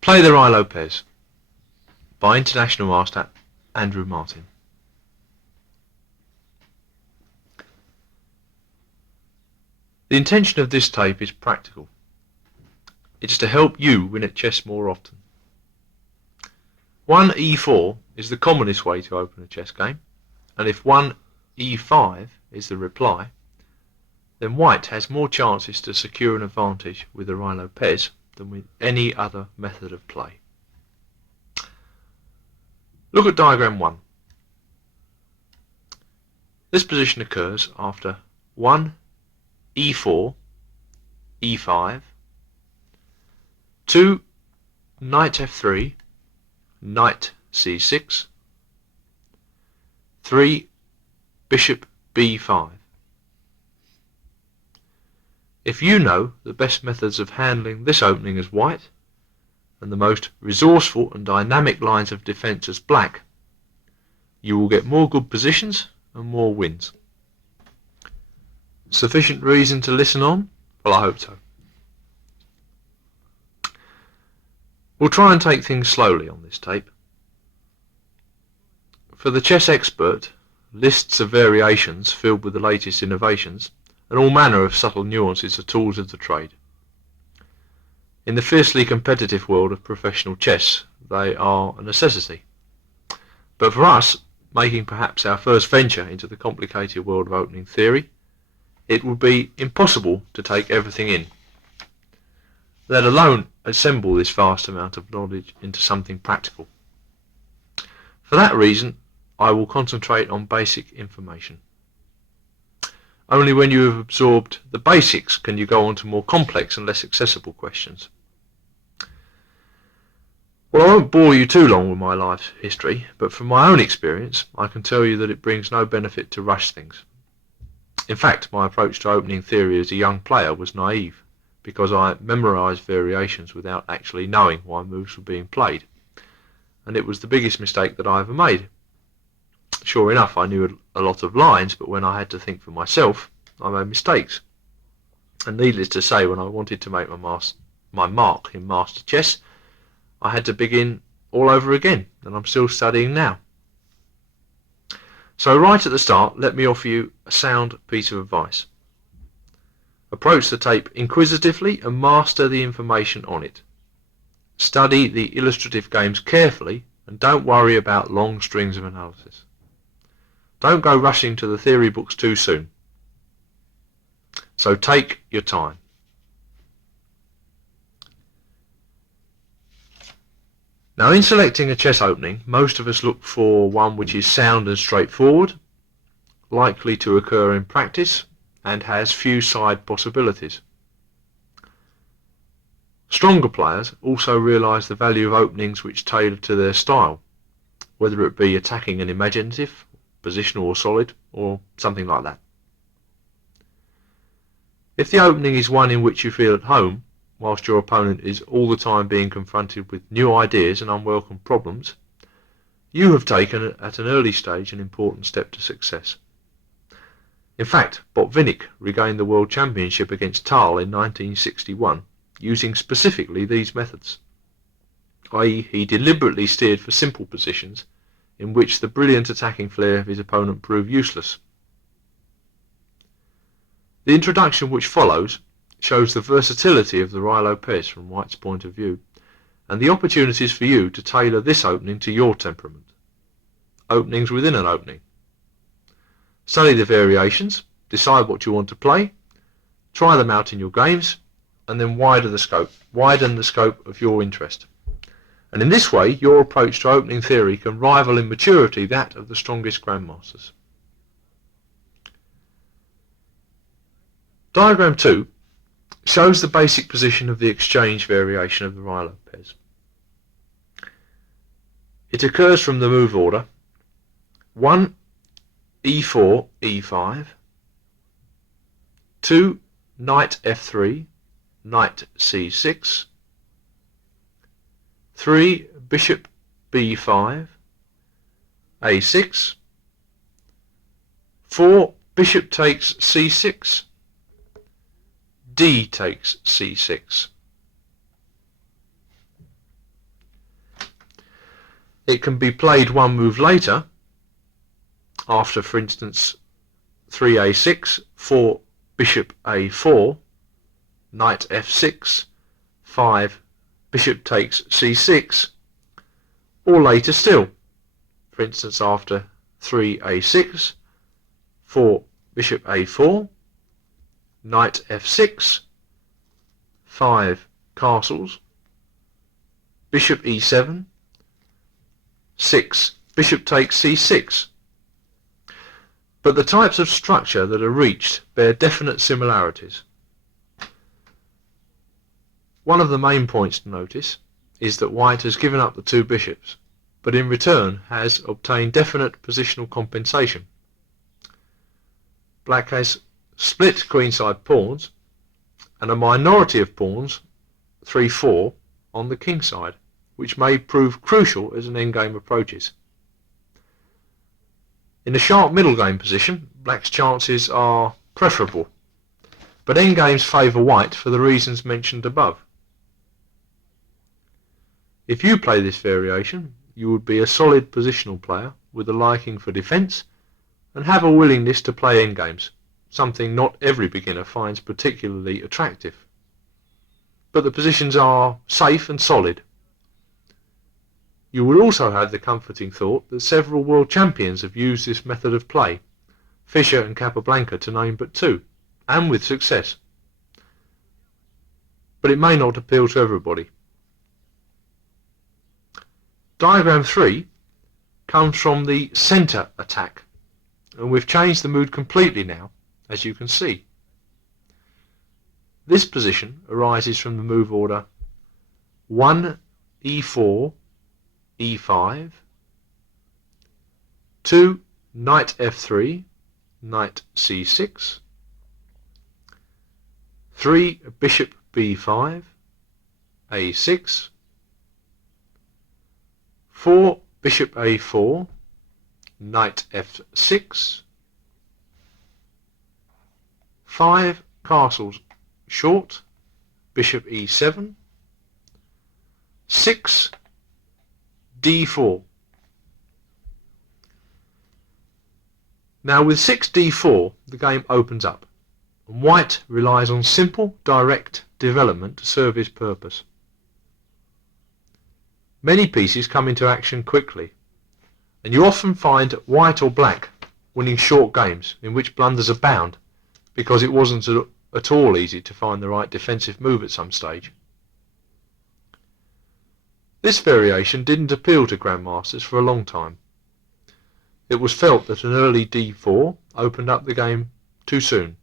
Play the RUY LOPEZ by international master Andrew Martin. The intention of this tape is practical. It's to help you win at chess more often. 1 e4 is the commonest way to open a chess game, and if 1 e5 is the reply, then white has more chances to secure an advantage with the RUY LOPEZ than with any other method of play. Look at diagram 1. This position occurs after 1 e4, e5, 2 knight f3, knight c6, 3 bishop b5. If you know the best methods of handling this opening as white, and the most resourceful and dynamic lines of defence as black, you will get more good positions and more wins. Sufficient reason to listen on? Well, I hope so. We'll try and take things slowly on this tape. For the chess expert, lists of variations filled with the latest innovations and all manner of subtle nuances are tools of the trade. In the fiercely competitive world of professional chess, they are a necessity. But for us, making perhaps our first venture into the complicated world of opening theory, it would be impossible to take everything in, let alone assemble this vast amount of knowledge into something practical. For that reason, I will concentrate on basic information. Only when you have absorbed the basics can you go on to more complex and less accessible questions. Well, I won't bore you too long with my life history, but from my own experience, I can tell you that it brings no benefit to rush things. In fact, my approach to opening theory as a young player was naive, because I memorised variations without actually knowing why moves were being played, and it was the biggest mistake that I ever made. Sure enough, I knew a lot of lines, but when I had to think for myself, I made mistakes. And needless to say, when I wanted to make my mark in Master Chess, I had to begin all over again, and I'm still studying now. So right at the start, let me offer you a sound piece of advice. Approach the tape inquisitively and master the information on it. Study the illustrative games carefully and don't worry about long strings of analysis. Don't go rushing to the theory books too soon. So take your time. Now, in selecting a chess opening, most of us look for one which is sound and straightforward, likely to occur in practice, and has few side possibilities. Stronger players also realise the value of openings which tailor to their style, whether it be attacking and imaginative, positional or solid, or something like that. If the opening is one in which you feel at home, whilst your opponent is all the time being confronted with new ideas and unwelcome problems, you have taken at an early stage an important step to success. In fact, Botvinnik regained the World Championship against Tal in 1961 using specifically these methods, i.e. he deliberately steered for simple positions in which the brilliant attacking flair of his opponent proved useless. The introduction which follows shows the versatility of the RUY LOPEZ from White's point of view, and the opportunities for you to tailor this opening to your temperament. Openings within an opening. Study the variations, decide what you want to play, try them out in your games, and then widen the scope of your interest. And in this way, your approach to opening theory can rival in maturity that of the strongest grandmasters. Diagram 2 shows the basic position of the exchange variation of the RUY LOPEZ. It occurs from the move order 1 e4, e5, 2 knight f3, knight c6, 3 bishop b5, a6, 4 bishop takes c6, d takes c6. It can be played one move later, after, for instance, 3a6, 4 bishop a4, knight f6, 5 bishop takes c6, or later still, for instance after 3a6, 4 bishop a4, knight f6, 5 castles, bishop e7, 6 bishop takes c6. But the types of structure that are reached bear definite similarities. One of the main points to notice is that white has given up the two bishops, but in return has obtained definite positional compensation. Black has split queenside pawns and a minority of pawns, 3-4, on the king side, which may prove crucial as an endgame approaches. In a sharp middle game position, black's chances are preferable, but endgames favour white for the reasons mentioned above. If you play this variation, you would be a solid positional player with a liking for defence and have a willingness to play endgames, something not every beginner finds particularly attractive. But the positions are safe and solid. You will also have the comforting thought that several world champions have used this method of play, Fischer and Capablanca to name but two, and with success. But it may not appeal to everybody. Diagram 3 comes from the centre attack, and we've changed the mood completely now, as you can see. This position arises from the move order 1 e4, e5, 2 knight f3, knight c6, 3 bishop b5, a6, 4 bishop a4, knight f6, 5 castles short, bishop e7, 6 d4. Now with 6 d4 the game opens up, and white relies on simple, direct development to serve his purpose. Many pieces come into action quickly, and you often find white or black winning short games in which blunders abound because it wasn't at all easy to find the right defensive move at some stage. This variation didn't appeal to grandmasters for a long time. It was felt that an early d4 opened up the game too soon,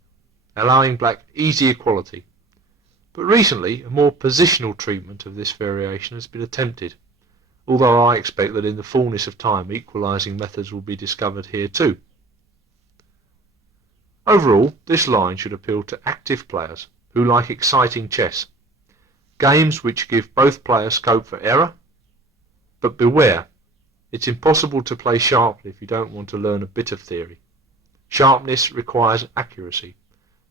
allowing black easy equality. But recently a more positional treatment of this variation has been attempted, although I expect that in the fullness of time equalising methods will be discovered here too. Overall, this line should appeal to active players who like exciting chess, games which give both players scope for error, but beware, it's impossible to play sharply if you don't want to learn a bit of theory. Sharpness requires accuracy,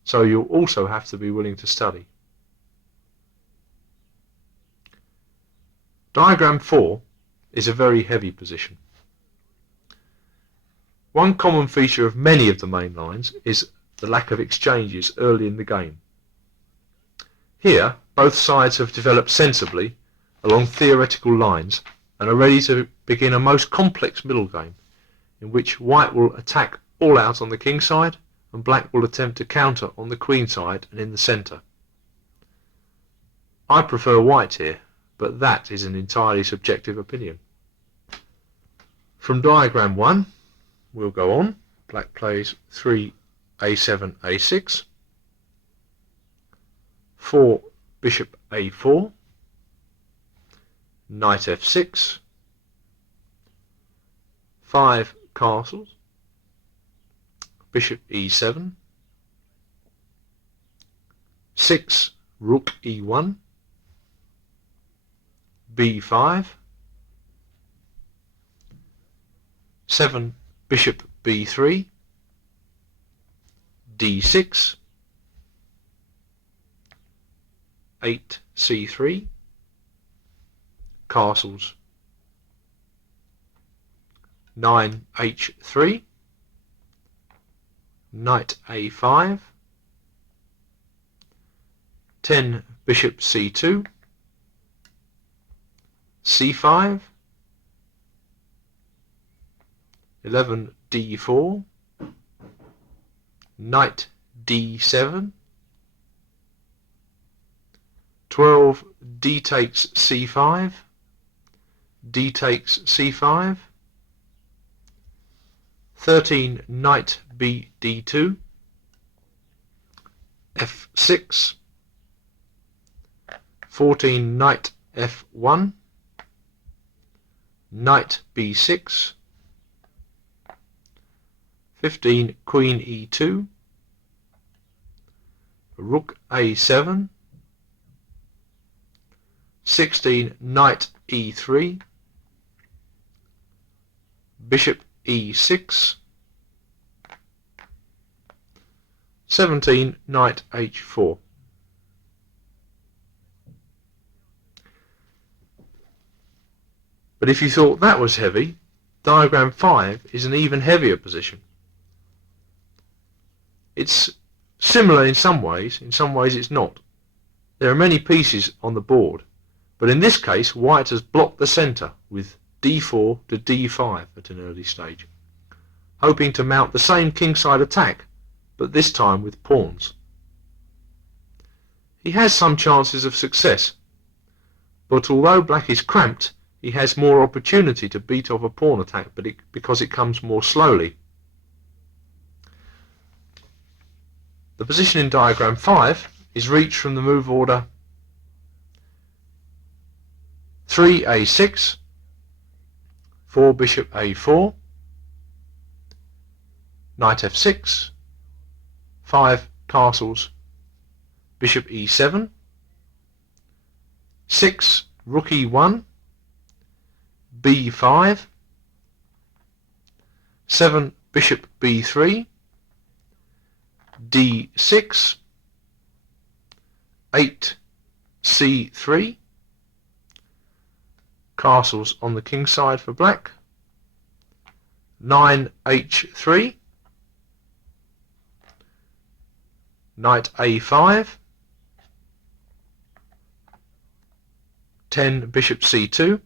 so you'll also have to be willing to study. Diagram 4 is a very heavy position. One common feature of many of the main lines is the lack of exchanges early in the game. Here, both sides have developed sensibly along theoretical lines and are ready to begin a most complex middle game in which white will attack all out on the king side and black will attempt to counter on the queen side and in the centre. I prefer white here, but that is an entirely subjective opinion. From diagram 1 we'll go on. Black plays 3 a7 a6, 4 bishop a4, knight f6, 5 castles, bishop e7, 6 rook e1, b5, 7 bishop b3, d6, 8 c3, castles 9h3, knight a5, 10 bishop c2, c5, 11 d4, knight d7, 12 d takes c5, d takes c5, 13 knight b d2, f6, 14 knight f1, knight b6, 15 queen e2, rook a7, 16 knight e3, bishop e6, 17 knight h4. But if you thought that was heavy, diagram 5 is an even heavier position. It's similar in some ways it's not. There are many pieces on the board, but in this case white has blocked the centre with d4 to d5 at an early stage, hoping to mount the same kingside attack, but this time with pawns. He has some chances of success, but although black is cramped, he has more opportunity to beat off a pawn attack because it comes more slowly. The position in diagram 5 is reached from the move order 3a6, 4 bishop a4, knight f6, 5 castles, bishop e7, 6 rook e1, b5, 7 bishop b3, d6, 8 c3, castles on the king side for black, 9 h3, knight a5, 10 bishop c2,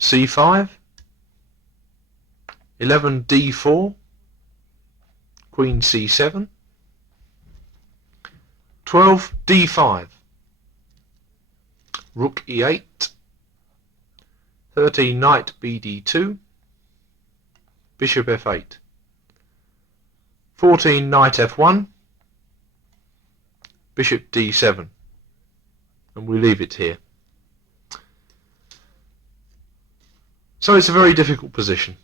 c5, 11 d4, queen c7, 12 d5, rook e8, 13 knight bd2, bishop f8, 14 knight f1, bishop d7, and we leave it here. So it's a very difficult position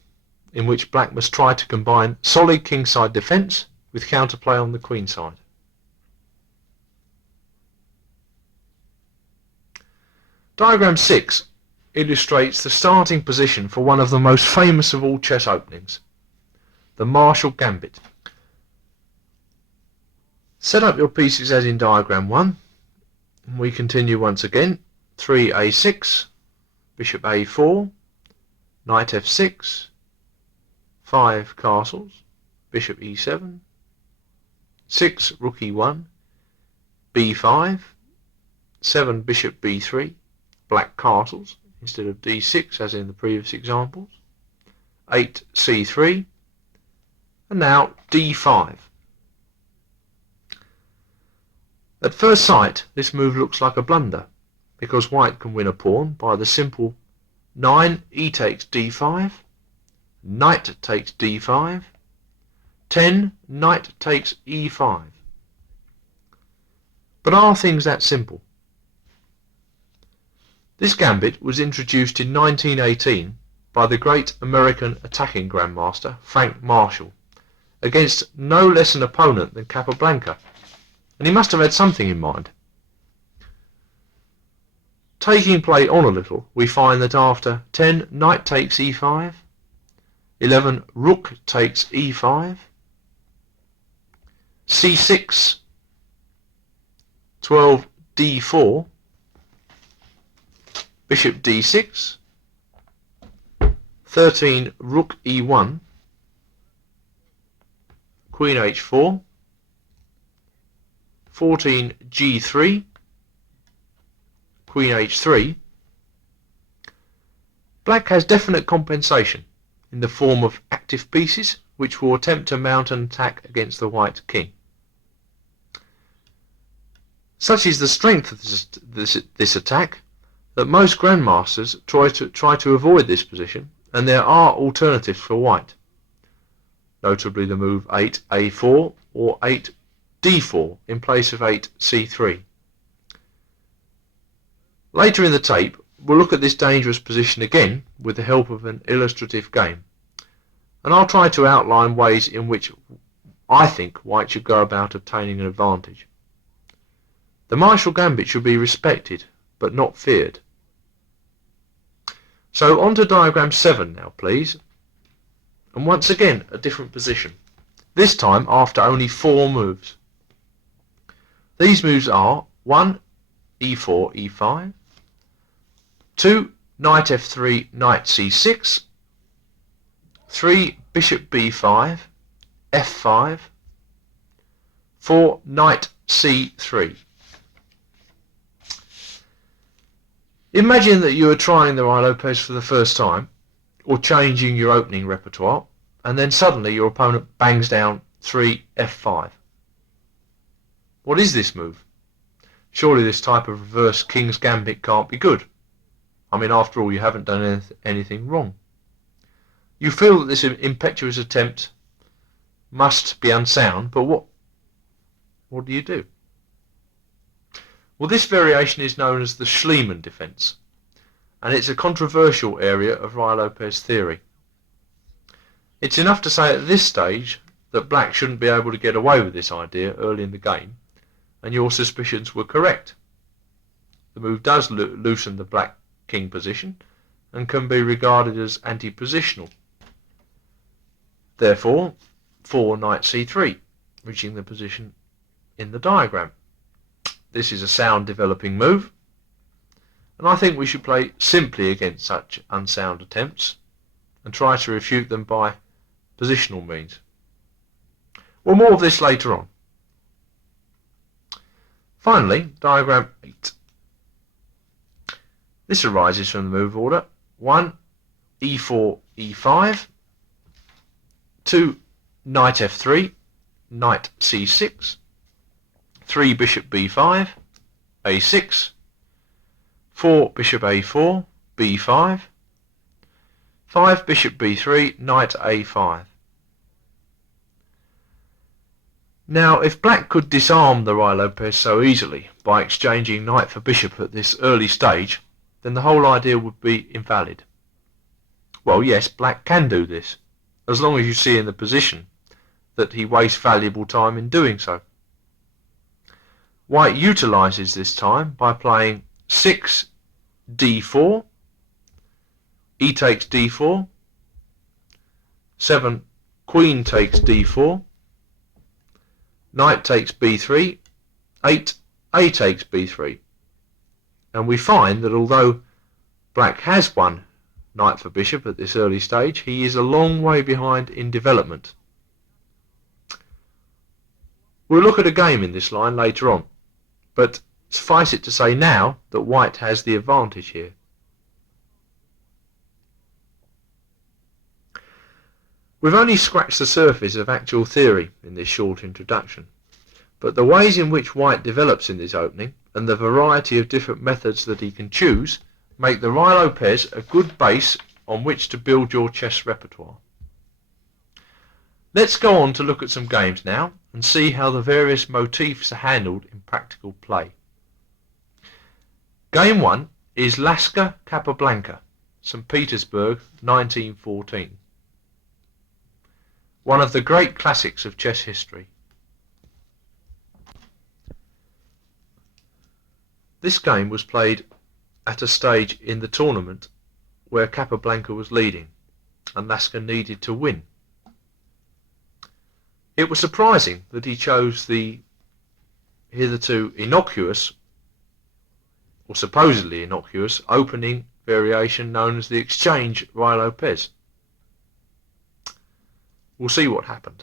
in which black must try to combine solid kingside defence with counterplay on the queen side. Diagram 6 illustrates the starting position for one of the most famous of all chess openings, the Marshall Gambit. Set up your pieces as in diagram 1, and we continue once again. 3a6, bishop a4, knight f6, 5 castles, bishop e7, 6 rook e1, b5, 7 bishop b3, black castles instead of d6 as in the previous examples, 8 c3, and now d5. At first sight this move looks like a blunder because white can win a pawn by the simple 9 e takes d5, knight takes d5, 10 knight takes e5. But are things that simple? This gambit was introduced in 1918 by the great American attacking grandmaster Frank Marshall against no less an opponent than Capablanca, and he must have had something in mind. Taking play on a little, we find that after 10 knight takes e5, 11 rook takes e5, c6, 12 d4, bishop d6, 13 rook e1, queen h4, 14 g3, queen h3, black has definite compensation in the form of active pieces which will attempt to mount an attack against the white king. Such is the strength of this attack that most grandmasters try to avoid this position, and there are alternatives for white, notably the move 8a4 or 8d4 in place of 8c3. Later in the tape, we'll look at this dangerous position again with the help of an illustrative game, and I'll try to outline ways in which I think white should go about obtaining an advantage. The martial gambit should be respected, but not feared. So on to diagram 7 now, please. And once again, a different position. This time after only 4 moves. These moves are 1, e4, e5, 2, knight f3, knight c6, 3, bishop b5, f5, 4, knight c3. Imagine that you are trying the RUY LOPEZ for the first time, or changing your opening repertoire, and then suddenly your opponent bangs down 3 f5. What is this move? Surely this type of reverse King's Gambit can't be good. I mean, after all, you haven't done anything wrong. You feel that this impetuous attempt must be unsound, but what do you do? Well, this variation is known as the Schliemann defence, and it's a controversial area of RUY LOPEZ theory. It's enough to say at this stage that black shouldn't be able to get away with this idea early in the game, and your suspicions were correct. The move does loosen the black king position and can be regarded as anti-positional. Therefore, 4 knight c3, reaching the position in the diagram. This is a sound developing move, and I think we should play simply against such unsound attempts and try to refute them by positional means. Well, more of this later on. Finally, diagram 8. This arises from the move order 1, e4, e5, 2, knight f3, knight c6, 3, bishop b5, a6, 4, bishop a4, b5, 5, bishop b3, knight a5. Now, if black could disarm the RUY LOPEZ so easily by exchanging knight for bishop at this early stage, then the whole idea would be invalid. Well, yes, black can do this, as long as you see in the position that he wastes valuable time in doing so. White utilises this time by playing 6 d4, e takes d4, 7 queen takes d4, knight takes b3, 8 a takes b3. And we find that although black has won knight for bishop at this early stage, he is a long way behind in development. We'll look at a game in this line later on, but suffice it to say now that white has the advantage here. We've only scratched the surface of actual theory in this short introduction, but the ways in which white develops in this opening and the variety of different methods that he can choose make the RUY LOPEZ a good base on which to build your chess repertoire. Let's go on to look at some games now and see how the various motifs are handled in practical play. Game 1 is Lasker Capablanca, St. Petersburg, 1914. One of the great classics of chess history. This game was played at a stage in the tournament where Capablanca was leading and Lasker needed to win. It was surprising that he chose the hitherto innocuous, or supposedly innocuous, opening variation known as the exchange RUY LOPEZ, We'll see what happened.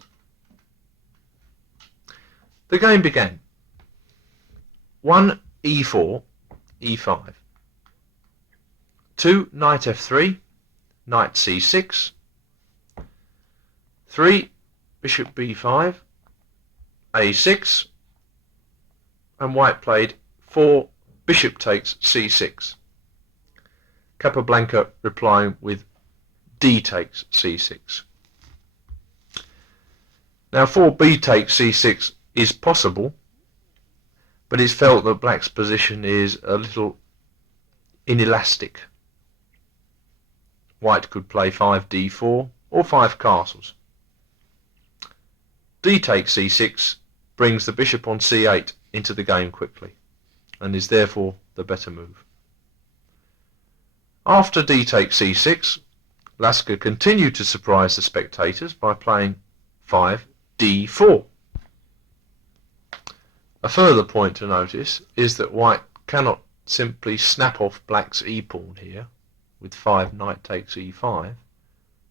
The game began. 1 e4, e5. 2 knight f3, knight c6. 3 bishop b5, a6. And white played 4 bishop takes c6. Capablanca replying with d takes c6. Now 4b takes c6 is possible, but it's felt that black's position is a little inelastic. White could play 5d4 or 5 castles. D takes c6 brings the bishop on c8 into the game quickly, and is therefore the better move. After d takes c6, Lasker continued to surprise the spectators by playing 5d4. A further point to notice is that white cannot simply snap off black's e-pawn here with 5 knight takes e5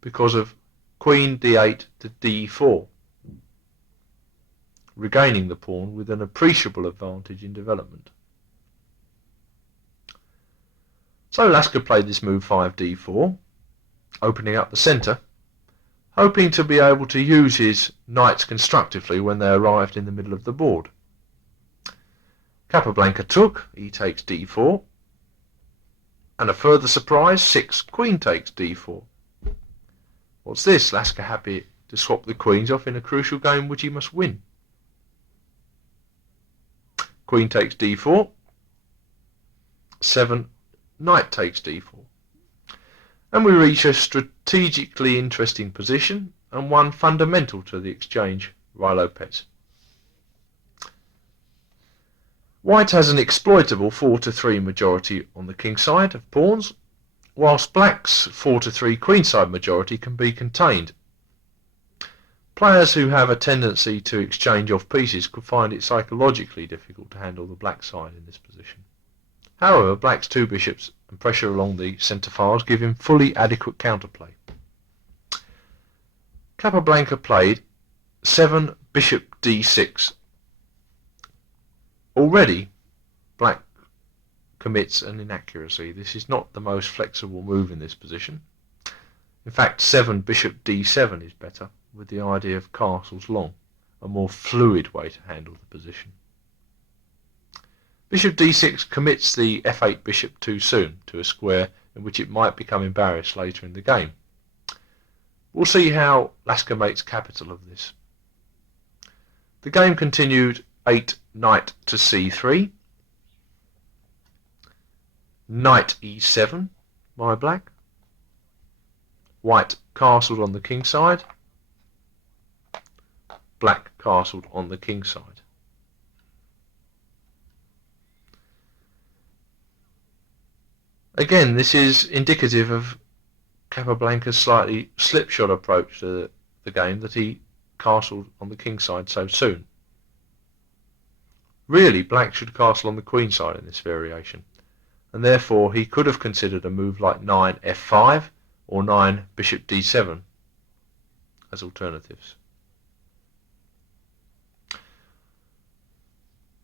because of queen d8 to d4, regaining the pawn with an appreciable advantage in development. So Lasker played this move 5d4, opening up the centre, hoping to be able to use his knights constructively when they arrived in the middle of the board. Capablanca took, e takes d4, and a further surprise, 6 queen takes d4. What's this? Lasker happy to swap the queens off in a crucial game which he must win. Queen takes d4, 7 knight takes d4. And we reach a strategically interesting position, and one fundamental to the exchange RUY LOPEZ. White has an exploitable 4-3 majority on the king side of pawns, whilst black's 4-3 queenside majority can be contained. Players who have a tendency to exchange off pieces could find it psychologically difficult to handle the black side in this position. However, black's 2 bishops and pressure along the centre files give him fully adequate counterplay. Capablanca played 7 bishop d6. Already, black commits an inaccuracy. This is not the most flexible move in this position. In fact, 7 bishop d7 is better, with the idea of castles long, a more fluid way to handle the position. Bishop d6 commits the f8 bishop too soon to a square in which it might become embarrassed later in the game. We'll see how Lasker makes capital of this. The game continued 8 knight to c3, knight e7 by black, white castled on the king side, black castled on the king side. Again, this is indicative of Capablanca's slightly slipshod approach to the game, that he castled on the king side so soon. Really, black should castle on the queen side in this variation, and therefore he could have considered a move like 9 f5 or 9 bishop d7 as alternatives.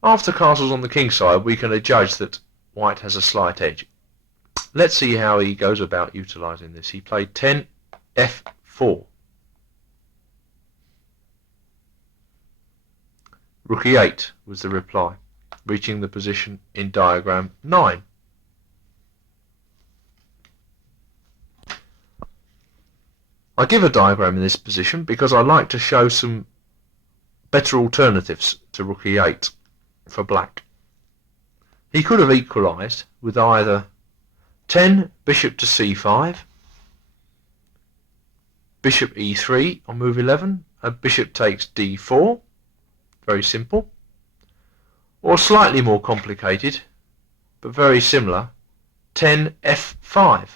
After castles on the king side, we can adjudge that white has a slight edge. Let's see how he goes about utilising this. He played 10 f4. Rook e8 was the reply, reaching the position in diagram 9. I give a diagram in this position because I like to show some better alternatives to rook e8 for black. He could have equalised with either 10 bishop to c5, bishop e3 on move 11, a bishop takes d4, very simple, or slightly more complicated but very similar, 10 f5.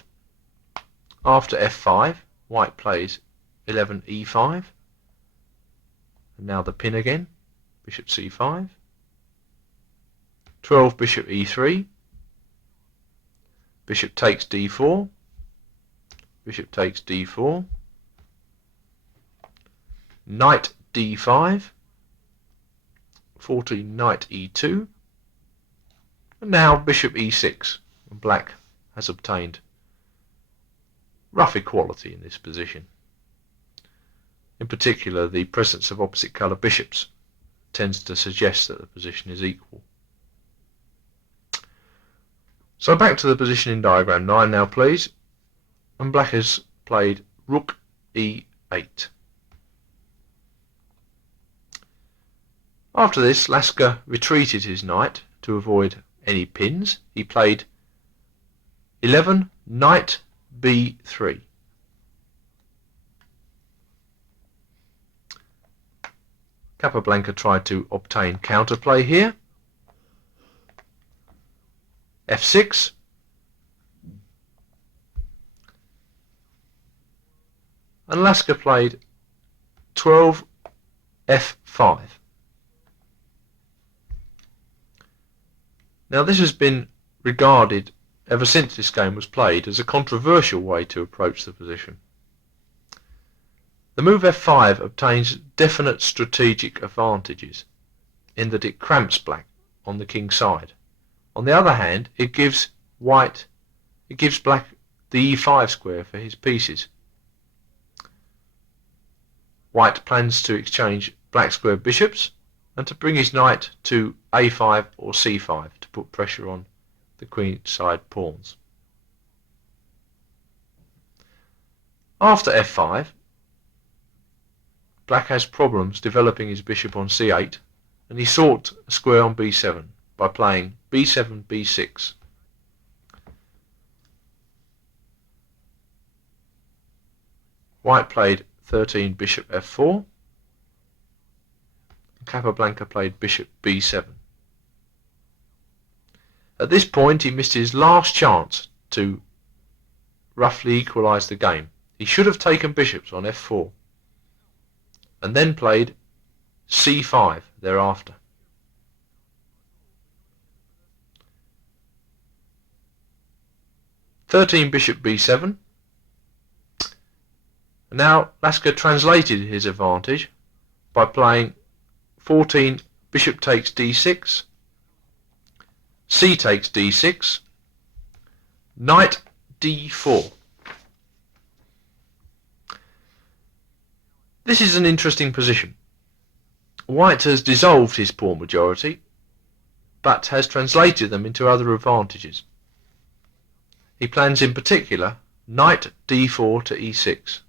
After f5, white plays 11 e5, and now the pin again, bishop c5, 12 bishop e3, bishop takes d4, bishop takes d4, knight d5, 14 knight e2, and now bishop e6, and black has obtained rough equality in this position. In particular, the presence of opposite colour bishops tends to suggest that the position is equal. So back to the position in diagram 9 now, please, and black has played rook e8. After this, Lasker retreated his knight to avoid any pins. He played 11 knight b3. Capablanca tried to obtain counterplay here. f6. And Lasker played 12 f5. Now this has been regarded ever since this game was played as a controversial way to approach the position. The move f5 obtains definite strategic advantages in that it cramps black on the king side. On the other hand, it gives black the e5 square for his pieces. White plans to exchange black square bishops and to bring his knight to a5 or c5 to put pressure on the queen side pawns. After f5, black has problems developing his bishop on c8, and he sought a square on b7 by playing b7, b6. White played 13 bishop f4. Capablanca played bishop b7. At this point he missed his last chance to roughly equalise the game. He should have taken bishops on f4 and then played c5 thereafter. (13 bishop b7). Now Lasker translated his advantage by playing 14 bishop takes d6, c takes d6, knight d4. This is an interesting position. White has dissolved his pawn majority, but has translated them into other advantages. He plans in particular knight d4 to e6.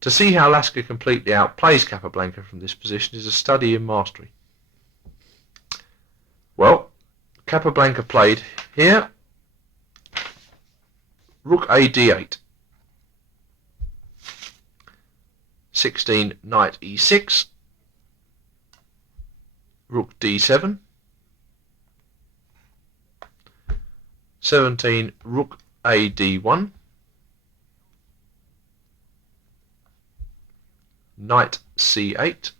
To see how Lasker completely outplays Capablanca from this position is a study in mastery. Well, Capablanca played here rook a d8, 16 knight e6, rook d7, 17 rook a d1, knight c8,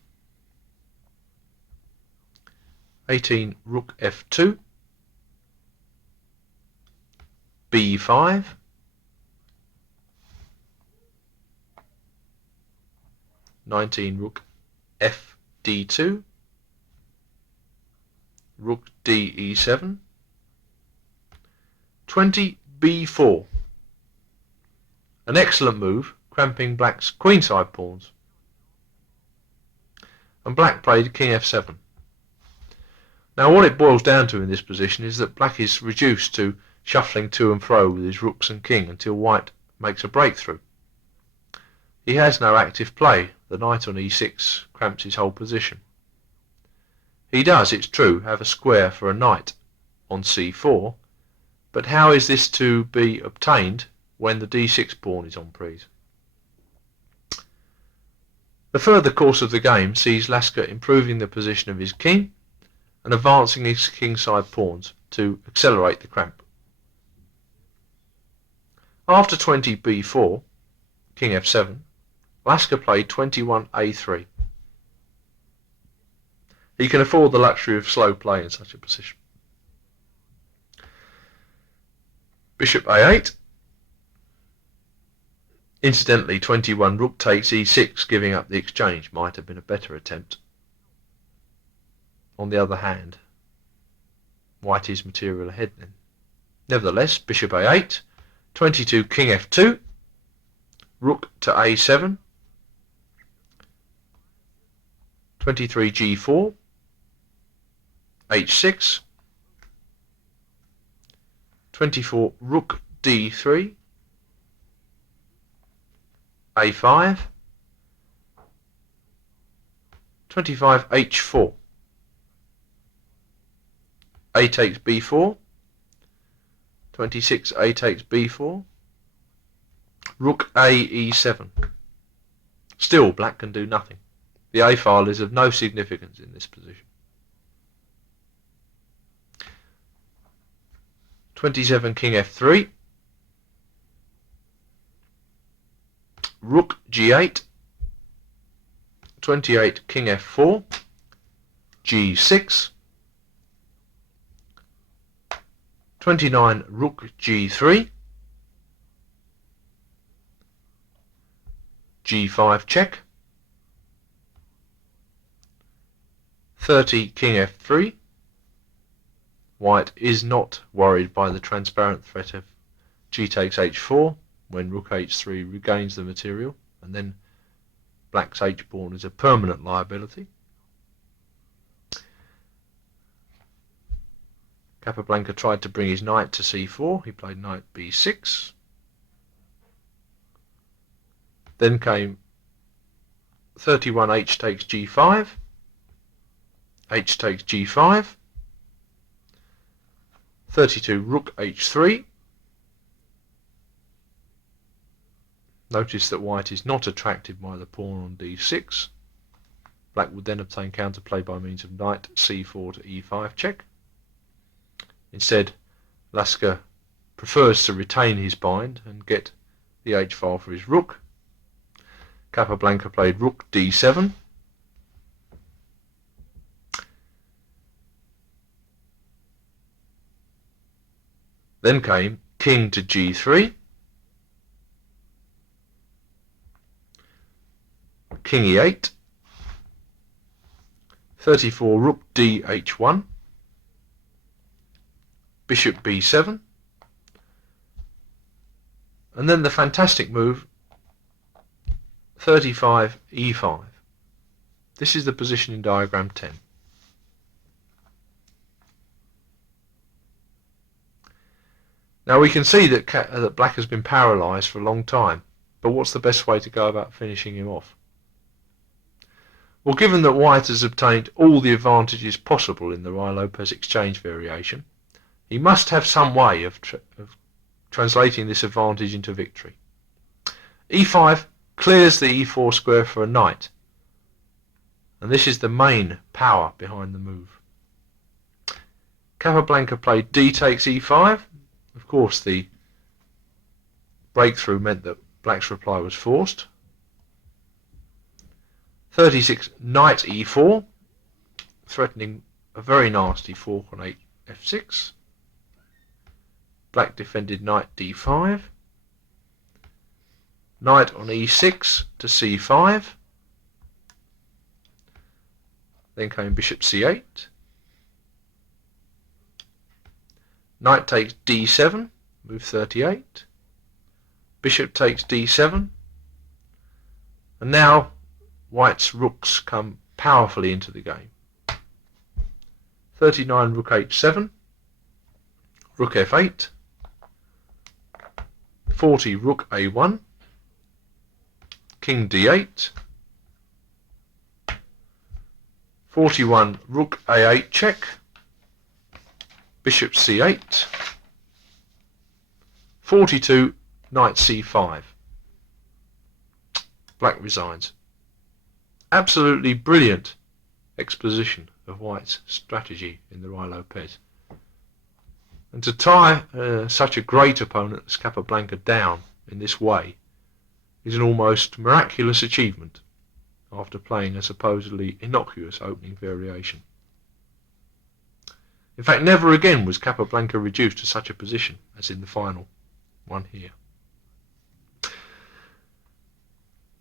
18 rook f2, b5, rook f d2, rook d e7, 20 b4. An excellent move, cramping black's queenside pawns. And black played king f7. Now what it boils down to in this position is that black is reduced to shuffling to and fro with his rooks and king until white makes a breakthrough. He has no active play. The knight on e6 cramps his whole position. He does, it's true, have a square for a knight on c4, but how is this to be obtained when the d6 pawn is on prise? The further course of the game sees Lasker improving the position of his king and advancing his kingside pawns to accelerate the cramp. After 20 b4, king f7, Lasker played 21 a3. He can afford the luxury of slow play in such a position. Bishop a8, Incidentally, 21 rook takes e6, giving up the exchange, might have been a better attempt. On the other hand, white is material ahead then. Nevertheless, bishop a8, 22 king f2, rook to a7, 23 g4, h6, 24 rook d3, a5, 25 h4, a takes b4, 26 a takes b4, rook a e7. Still, black can do nothing. The a file is of no significance in this position. 27 king f3, rook g8, 28 king f4, g6, 29 rook g3, g5 check, 30 king f3. White is not worried by the transparent threat of g takes h4 when rook h3 regains the material, and then black's h-pawn is a permanent liability. Capablanca tried to bring his knight to c4. He played knight b6. Then came 31 h takes g5, h takes g5, 32 rook h3. Notice that white is not attracted by the pawn on d6. Black would then obtain counterplay by means of knight c4 to e5 check. Instead, Lasker prefers to retain his bind and get the h-file for his rook. Capablanca played rook d7. Then came king to g3, king e8, 34 rook dh1, bishop b7, and then the fantastic move 35 e5. This is the position in diagram 10. Now we can see that black has been paralysed for a long time, but what's the best way to go about finishing him off? Well, given that white has obtained all the advantages possible in the RUY LOPEZ exchange variation, he must have some way of translating this advantage into victory. e5 clears the e4 square for a knight, and this is the main power behind the move. Capablanca played d takes e5. Of course, the breakthrough meant that black's reply was forced. 36 knight e4, threatening a very nasty fork on f6. Black defended knight d5. Knight on e6 to c5. Then came bishop c8. Knight takes d7, move 38. Bishop takes d7. And now white's rooks come powerfully into the game. 39 rook h7, rook f8, 40 rook a1, king d8, 41 rook a8 check, bishop c8, 42 knight c5. Black resigns. Absolutely brilliant exposition of white's strategy in the RUY LOPEZ. And to tie such a great opponent as Capablanca down in this way is an almost miraculous achievement after playing a supposedly innocuous opening variation. In fact, never again was Capablanca reduced to such a position as in the final one here.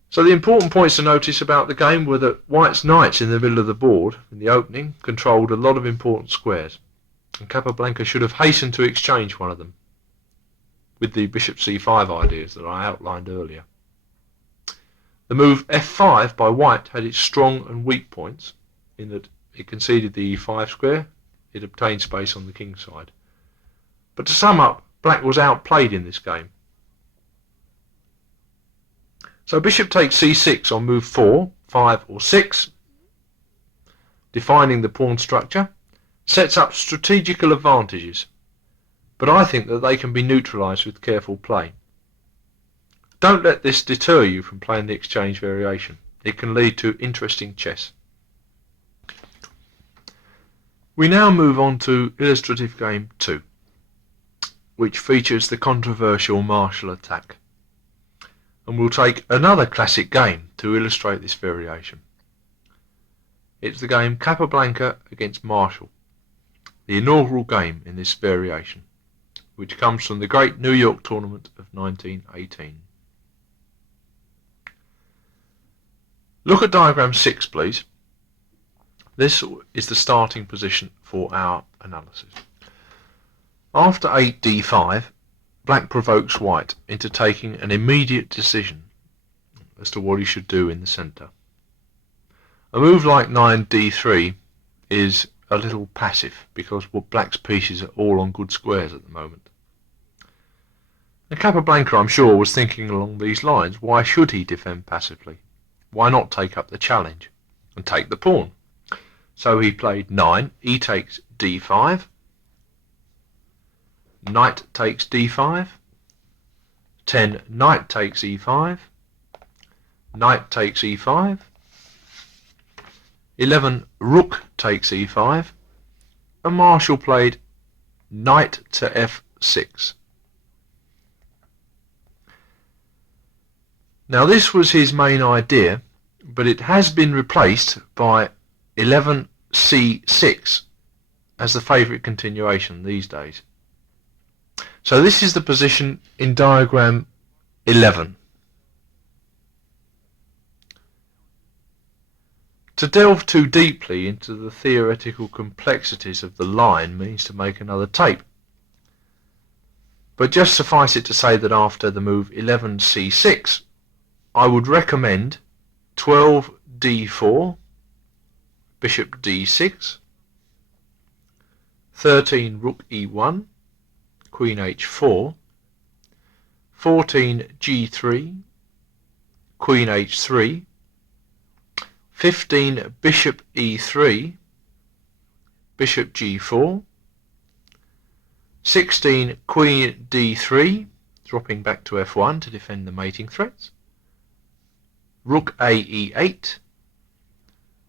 So the important points to notice about the game were that White's knights in the middle of the board, in the opening, controlled a lot of important squares, and Capablanca should have hastened to exchange one of them, with the bishop c5 ideas that I outlined earlier. The move f5 by White had its strong and weak points, in that it conceded the e5 square, it obtained space on the king's side. But to sum up, Black was outplayed in this game. So bishop takes c6 on move 4, 5 or 6, defining the pawn structure, sets up strategical advantages, but I think that they can be neutralised with careful play. Don't let this deter you from playing the exchange variation. It can lead to interesting chess. We now move on to illustrative game 2, which features the controversial martial attack. And we'll take another classic game to illustrate this variation. It's the game Capablanca against Marshall, the inaugural game in this variation, which comes from the great New York tournament of 1918. Look at diagram 6, please. This is the starting position for our analysis. After 8d5, Black provokes White into taking an immediate decision as to what he should do in the centre. A move like 9d3 is a little passive because Black's pieces are all on good squares at the moment. And Capablanca, I'm sure, was thinking along these lines. Why should he defend passively? Why not take up the challenge and take the pawn? So he played 9, e takes d5, knight takes d5, 10, knight takes e5, knight takes e5, 11, rook takes e5, and Marshall played knight to f6. Now this was his main idea, but it has been replaced by 11c6 as the favourite continuation these days. So this is the position in diagram 11. To delve too deeply into the theoretical complexities of the line means to make another tape. But just suffice it to say that after the move 11c6, I would recommend 12d4, bishop d6, 13 rook e1, queen h4, 14 g3, queen h3, 15 bishop e3, bishop g4, 16 queen d3, dropping back to f1 to defend the mating threats, rook a e8,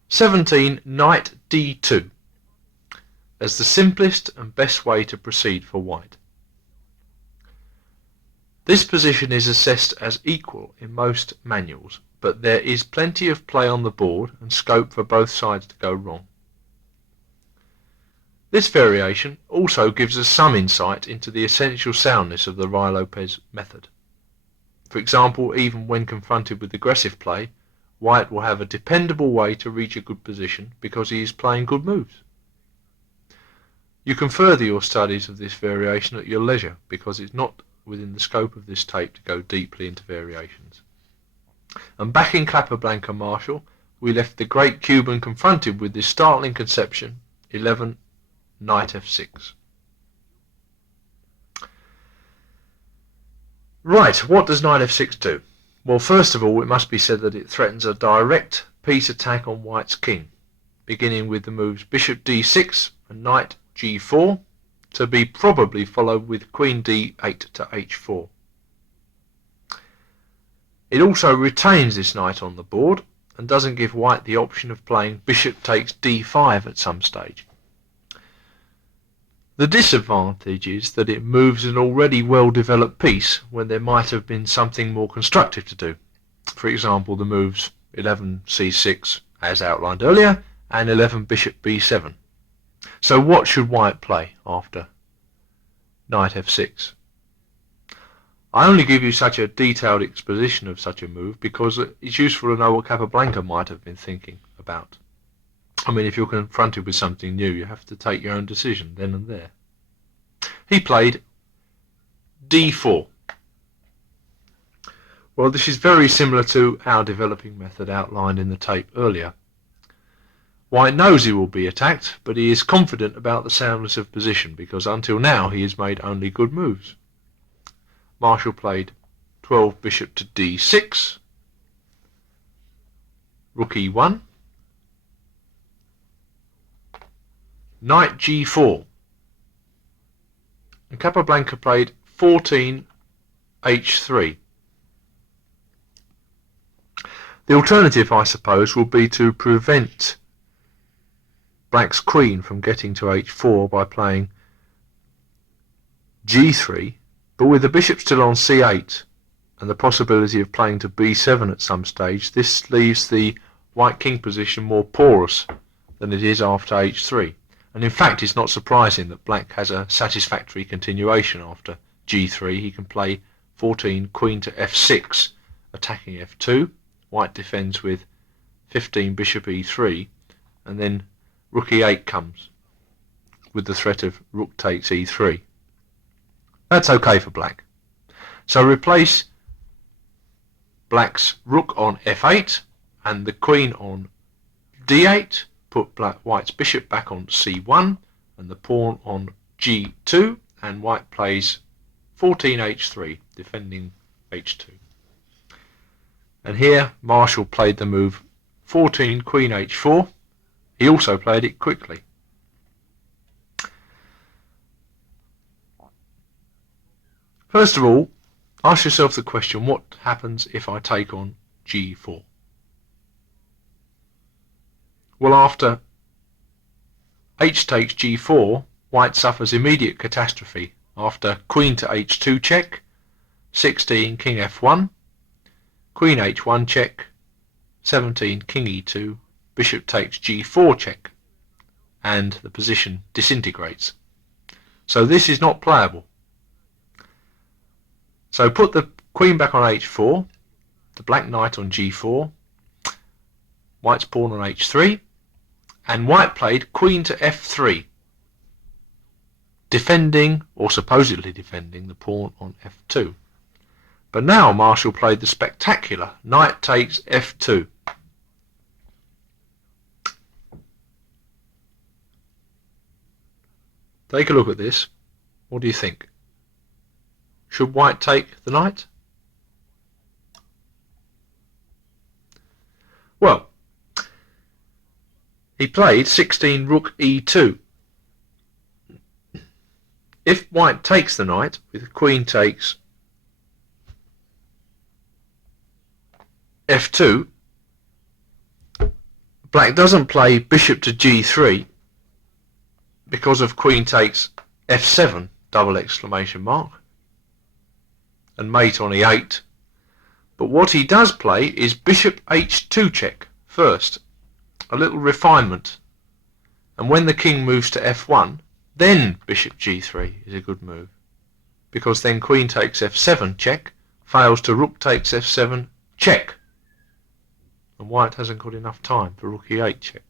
17 knight d2 as the simplest and best way to proceed for White. This position is assessed as equal in most manuals, but there is plenty of play on the board and scope for both sides to go wrong. This variation also gives us some insight into the essential soundness of the RUY LOPEZ method. For example, even when confronted with aggressive play, White will have a dependable way to reach a good position because he is playing good moves. You can further your studies of this variation at your leisure because it's not within the scope of this tape to go deeply into variations. And back in Capablanca Marshall, we left the great Cuban confronted with this startling conception, 11 knight f6. Right, what does knight f6 do? Well, first of all, it must be said that it threatens a direct piece attack on White's king, beginning with the moves bishop d6 and knight g4, to be probably followed with queen d8 to h4. It also retains this knight on the board and doesn't give White the option of playing bishop takes d5 at some stage. The disadvantage is that it moves an already well-developed piece when there might have been something more constructive to do. For example, the moves 11 c6 as outlined earlier and 11 bishop b7. So what should White play after knight f6? I only give you such a detailed exposition of such a move because it's useful to know what Capablanca might have been thinking about. I mean, if you're confronted with something new, you have to take your own decision then and there. He played d4. Well, this is very similar to our developing method outlined in the tape earlier. White knows he will be attacked, but he is confident about the soundness of position because until now he has made only good moves. Marshall played 12 bishop to d6, rook e1, knight g4, and Capablanca played 14 h3. The alternative, I suppose, would be to prevent Black's queen from getting to h4 by playing g3, but with the bishop still on c8 and the possibility of playing to b7 at some stage, this leaves the white king position more porous than it is after h3. And in fact, it's not surprising that Black has a satisfactory continuation after g3. He can play 14 queen to f6, attacking f2. White defends with 15 bishop e3, and then rook e8 comes with the threat of rook takes e3. That's okay for Black. So replace Black's rook on f8 and the queen on d8, put White's bishop back on c1 and the pawn on g2, and White plays 14 h3, defending h2. And here Marshall played the move 14 queen h4. He also played it quickly. First of all, ask yourself the question, what happens if I take on g4? Well, after h takes g4, White suffers immediate catastrophe after queen to h2 check, 16 king f1, queen h1 check, 17 king e2, bishop takes g4 check, and the position disintegrates. So this is not playable. So put the queen back on h4, the black knight on g4, White's pawn on h3, and White played queen to f3, defending, or supposedly defending, the pawn on f2. But now Marshall played the spectacular knight takes f2. Take a look at this. What do you think? Should White take the knight? Well, he played 16 rook e2. If White takes the knight with queen takes f2, Black doesn't play bishop to g3 because of queen takes f7, double exclamation mark, and mate on e8. But what he does play is bishop h2 check first, a little refinement, and when the king moves to f1, then bishop g3 is a good move, because then queen takes f7 check fails to rook takes f7 check, and White hasn't got enough time for rook e8 check.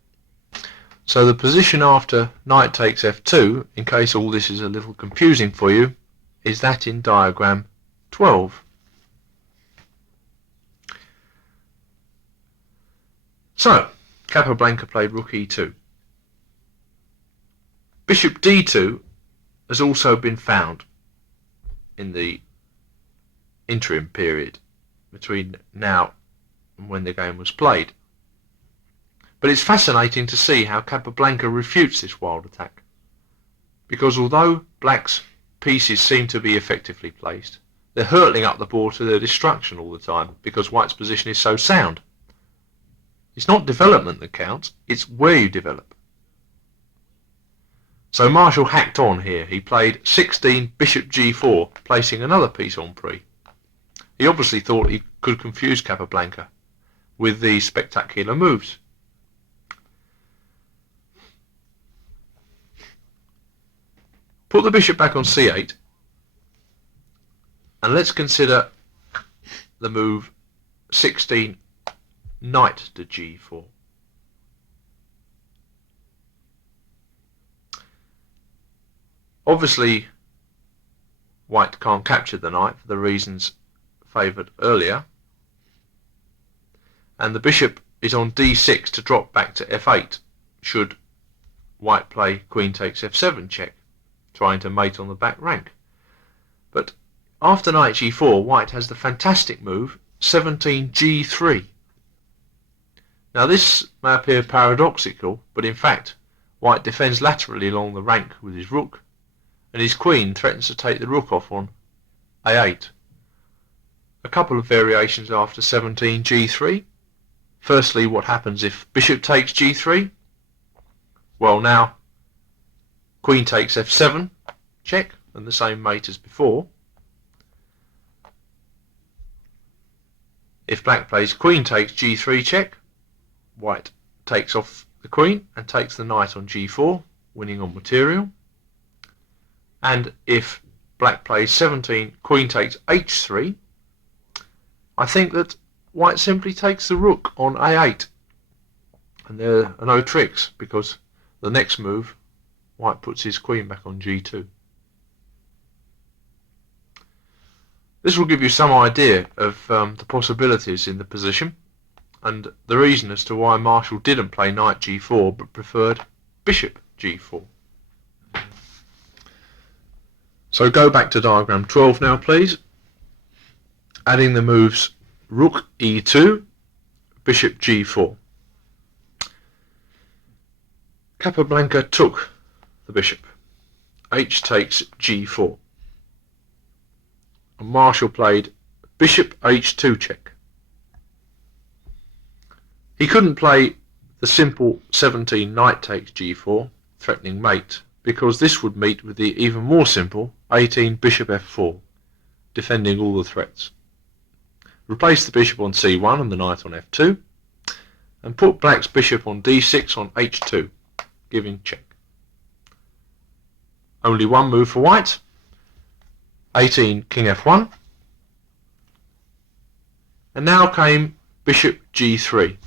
So the position after knight takes f2, in case all this is a little confusing for you, is that in diagram 12. So Capablanca played rook e2. Bishop d2 has also been found in the interim period between now and when the game was played. But it's fascinating to see how Capablanca refutes this wild attack, because although Black's pieces seem to be effectively placed, they're hurtling up the board to their destruction all the time because White's position is so sound. It's not development that counts, it's where you develop. So Marshall hacked on here. He played 16 bishop g4, placing another piece en prise. He obviously thought he could confuse Capablanca with these spectacular moves. Put the bishop back on c8, And let's consider the move 16 knight to g4. Obviously, white can't capture the knight for the reasons favoured earlier, and the bishop is on d6 to drop back to f8 should white play queen takes f7 check, trying to mate on the back rank. But after knight g4, white has the fantastic move 17 g3. Now this may appear paradoxical, but in fact white defends laterally along the rank with his rook, and his queen threatens to take the rook off on a8. A couple of variations after 17 g3. Firstly, what happens if bishop takes g3? Well, now queen takes f7 check, and the same mate as before. If black plays queen takes g3 check, white takes off the queen and takes the knight on g4, winning on material. And if black plays 17 queen takes h3, I think that white simply takes the rook on a8, and there are no tricks, because the next move white puts his queen back on g2. This will give you some idea of the possibilities in the position, and the reason as to why Marshall didn't play knight g4 but preferred bishop g4. So go back to diagram 12 now, please, adding the moves rook e2, bishop g4. Capablanca took the bishop. H takes g4. And Marshall played bishop h2 check. He couldn't play the simple 17 knight takes g4, threatening mate, because this would meet with the even more simple 18 bishop f4, defending all the threats. Replace the bishop on c1 and the knight on f2, and put black's bishop on d6 on h2, giving check. Only one move for white, 18 king f1, and now came bishop g3.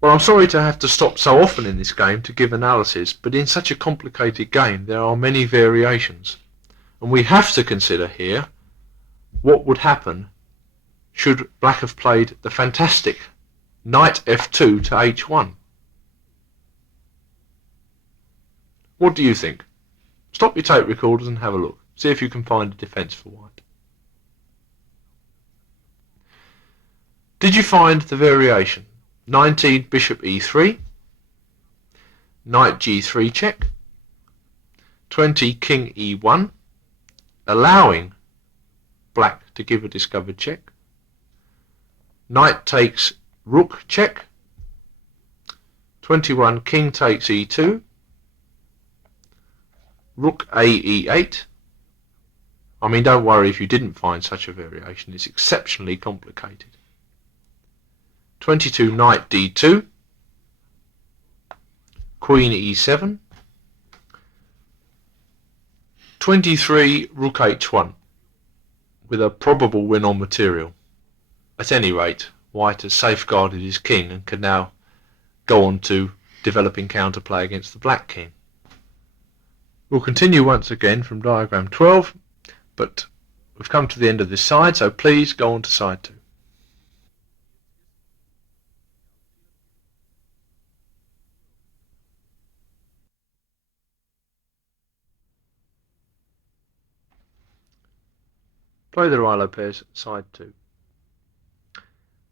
Well, I'm sorry to have to stop so often in this game to give analysis, but in such a complicated game there are many variations, and we have to consider here what would happen should black have played the fantastic knight f2 to h1. What do you think? Stop your tape recorders and have a look. See if you can find a defence for white. Did you find the variation? 19 bishop e3, knight g3 check, 20 king e1, allowing black to give a discovered check, knight takes rook check, 21 king takes e2, rook a e8. I mean, don't worry if you didn't find such a variation, it's exceptionally complicated. 22 knight d2, queen e7, 23 rook h1, with a probable win on material. At any rate, white has safeguarded his king and can now go on to developing counterplay against the black king. We'll continue once again from diagram 12, but we've come to the end of this side, so please go on to side 2. Play the RUY LOPEZ side 2.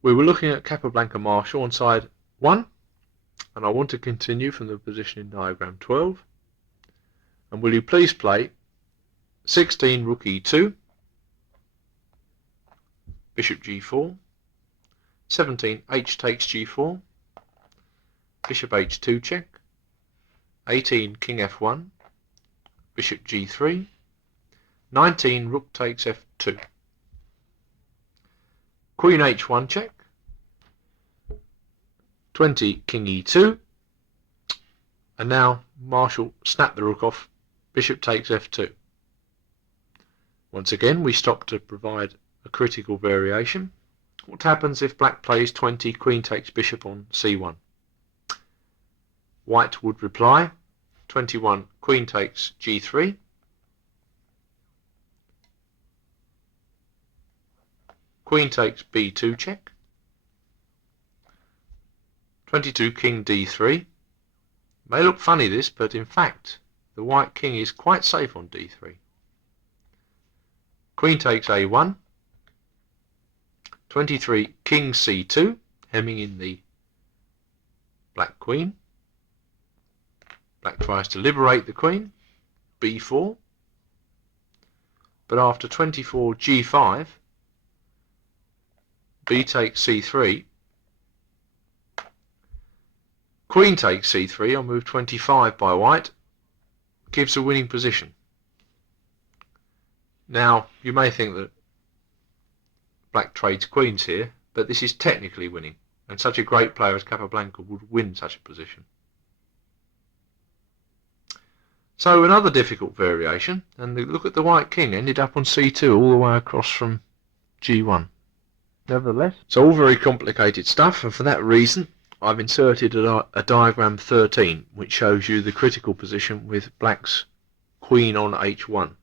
We were looking at Capablanca Marshall on side 1, and I want to continue from the position in diagram 12. And will you please play 16 rook e2, bishop g4, 17 h takes g4, bishop h2 check, 18 king f1, bishop g3, 19 rook takes f2, queen h1 check, 20 king e2, and now Marshall snapped the rook off, bishop takes f2. Once again, we stop to provide a critical variation. What happens if black plays 20, queen takes bishop on c1? White would reply 21, queen takes g3. Queen takes b2 check. 22, king d3. May look funny this, but in fact the white king is quite safe on d3. Queen takes a1. 23, king c2, hemming in the black queen. Black tries to liberate the queen, b4. But after 24, g5, b takes c3. Queen takes c3 on move 25 by white, gives a winning position. Now, you may think that black trades queens here, but this is technically winning, and such a great player as Capablanca would win such a position. So another difficult variation, and look at the white king, ended up on c2 all the way across from g1. Nevertheless, it's all very complicated stuff, and for that reason I've inserted a diagram 13 which shows you the critical position with black's queen on h1.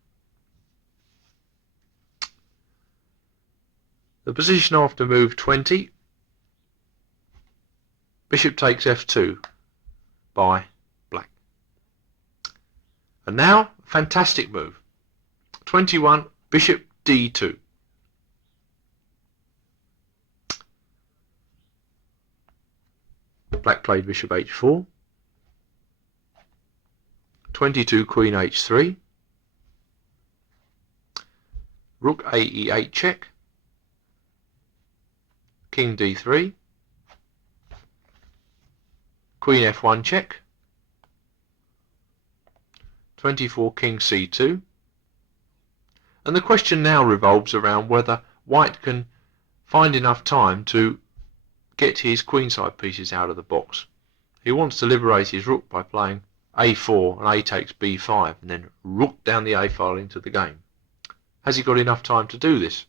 The position after move 20, bishop takes f2 by black. And now, fantastic move. 21, bishop d2. Black played bishop h4. 22, queen h3. Rook a e8 check. King d3. Queen f1 check. 24, king c2. And the question now revolves around whether white can find enough time to get his queenside pieces out of the box. He wants to liberate his rook by playing a4 and a takes b5 and then rook down the a file into the game. Has he got enough time to do this?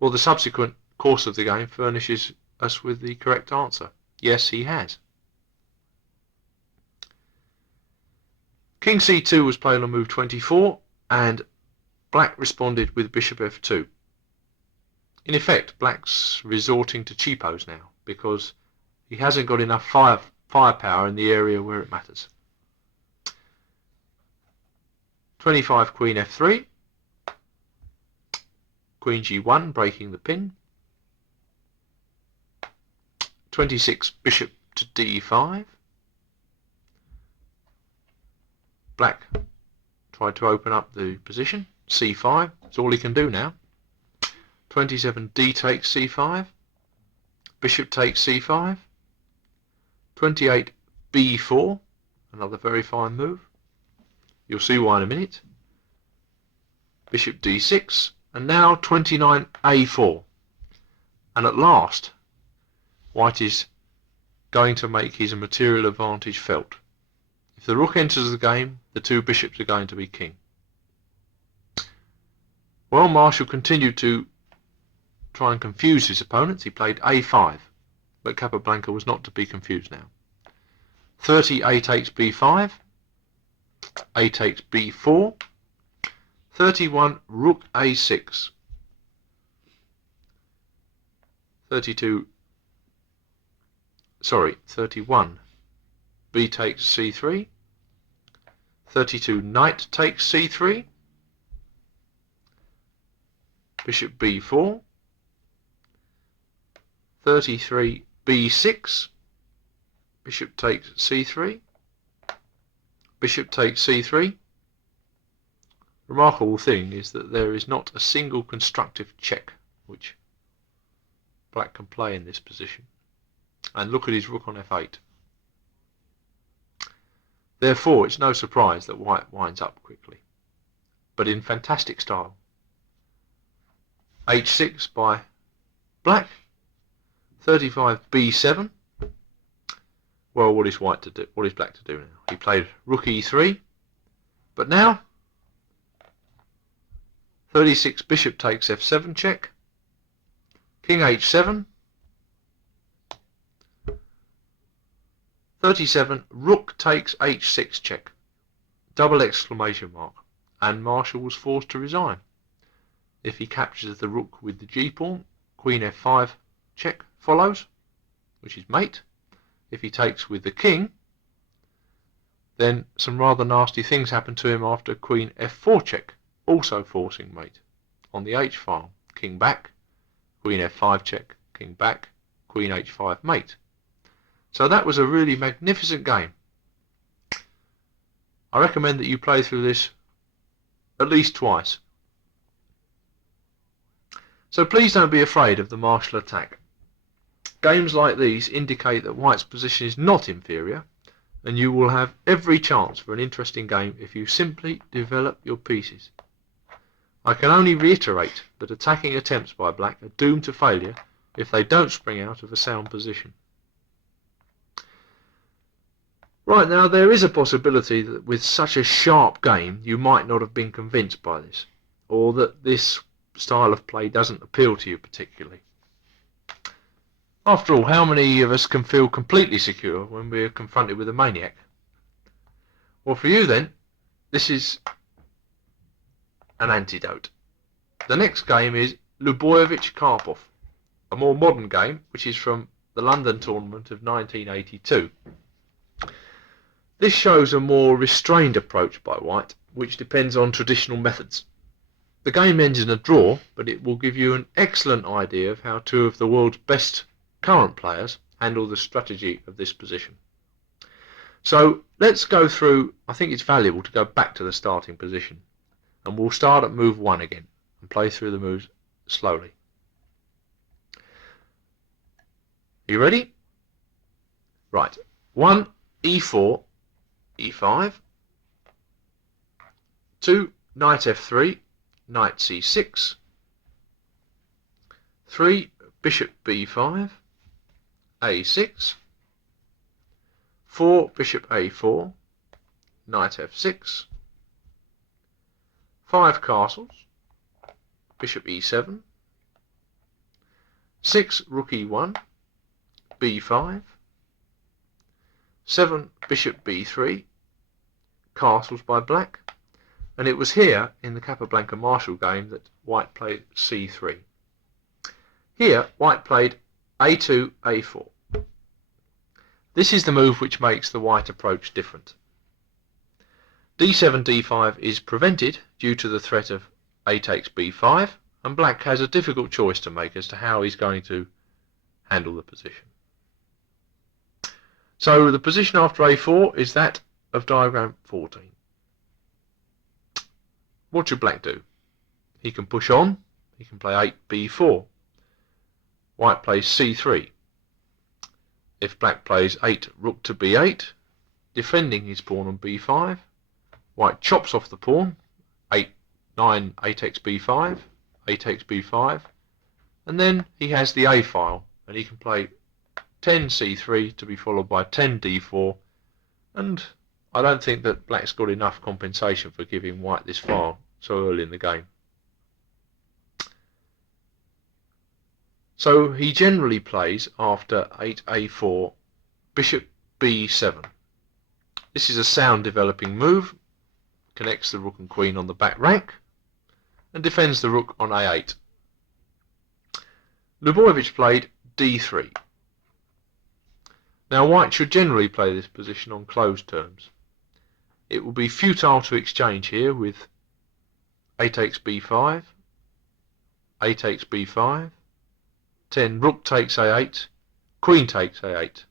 Well, the subsequent course of the game furnishes us with the correct answer. Yes, he has. King c2 was played on move 24 and black responded with bishop f2. In effect, black's resorting to cheapos now because he hasn't got enough firepower in the area where it matters. 25, queen f3. Queen g1, breaking the pin. 26, bishop to d5. Black tried to open up the position. c5, that's all he can do now. 27, d takes c5. Bishop takes c5. 28, b4, another very fine move. You'll see why in a minute. Bishop d6, and now 29, a4. And at last, white is going to make his material advantage felt. If the rook enters the game, the two bishops are going to be king. Well, Marshall continued to try and confuse his opponents. He played a5, but Capablanca was not to be confused now. 30, a takes b5, a takes b4, 31, rook a6, 31, b takes c3, 32, knight takes c3, bishop b4, 33, b6, bishop takes c3, bishop takes c3. Remarkable thing is that there is not a single constructive check which black can play in this position. And look at his rook on f8. Therefore, it's no surprise that white winds up quickly, but in fantastic style. h6 by black. 35, b7. Well, what is white to do? What is black to do now? He played rook e3, but now 36, bishop takes f7 check, king h7, 37, rook takes h6 check, double exclamation mark, and Marshall was forced to resign. If he captures the rook with the g-pawn, queen f5 check follows, which is mate. If he takes with the king, then some rather nasty things happen to him after queen f4 check, also forcing mate. On the h file, king back, queen f5 check, king back, queen h5 mate. So that was a really magnificent game. I recommend that you play through this at least twice. So please don't be afraid of the Marshall attack. Games like these indicate that White's position is not inferior, and you will have every chance for an interesting game if you simply develop your pieces. I can only reiterate that attacking attempts by Black are doomed to failure if they don't spring out of a sound position. Right, now there is a possibility that with such a sharp game you might not have been convinced by this, or that this style of play doesn't appeal to you particularly. After all, how many of us can feel completely secure when we're confronted with a maniac? Well, for you then, this is an antidote. The next game is Lubojevich-Karpov, a more modern game which is from the London tournament of 1982. This shows a more restrained approach by White, which depends on traditional methods. The game ends in a draw, but it will give you an excellent idea of how two of the world's best current players handle the strategy of this position. So let's go through. I think it's valuable to go back to the starting position, and we'll start at move 1 again and play through the moves slowly. Are you ready? Right. 1, e4, e5. 2, knight f3, knight c6. 3, bishop b5, a6. 4, bishop a4, knight f6. 5 castles, bishop e7. 6, rook e1, b5. 7, bishop b3, castles by Black. And it was here in the Capablanca-Marshall game that White played c3. Here, White played a2, a4. This is the move which makes the White approach different. d7, d5 is prevented due to the threat of a takes b5, and Black has a difficult choice to make as to how he's going to handle the position. So the position after a4 is that of diagram 14. What should Black do? He can push on, he can play 8b4. White plays c3. If Black plays 8 rook to b8, defending his pawn on b5, White chops off the pawn, 8, 9, a takes b5, a takes b5, and then he has the a file, and he can play 10 c3 to be followed by 10 d4, and I don't think that Black's got enough compensation for giving White this file so early in the game. So he generally plays after 8a4, bishop b7. This is a sound developing move, connects the rook and queen on the back rank, and defends the rook on a8. Lubojevich played d3. Now White should generally play this position on closed terms. It will be futile to exchange here with a takes b5, a takes b5, 10 rook takes a8, queen takes a8,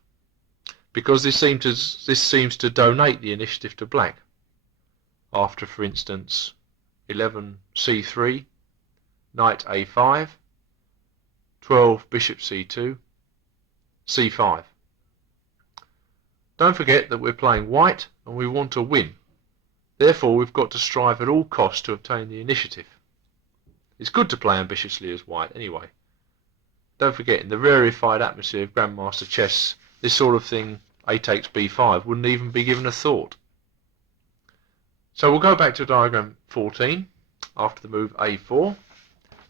because this seems to donate the initiative to Black. After, for instance, 11 c3, knight a5, 12 bishop c2, c5. Don't forget that we're playing White and we want to win. Therefore we've got to strive at all costs to obtain the initiative. It's good to play ambitiously as White anyway. Don't forget, in the rarefied atmosphere of Grandmaster Chess, this sort of thing, a takes b5, wouldn't even be given a thought. So we'll go back to diagram 14. after the move a4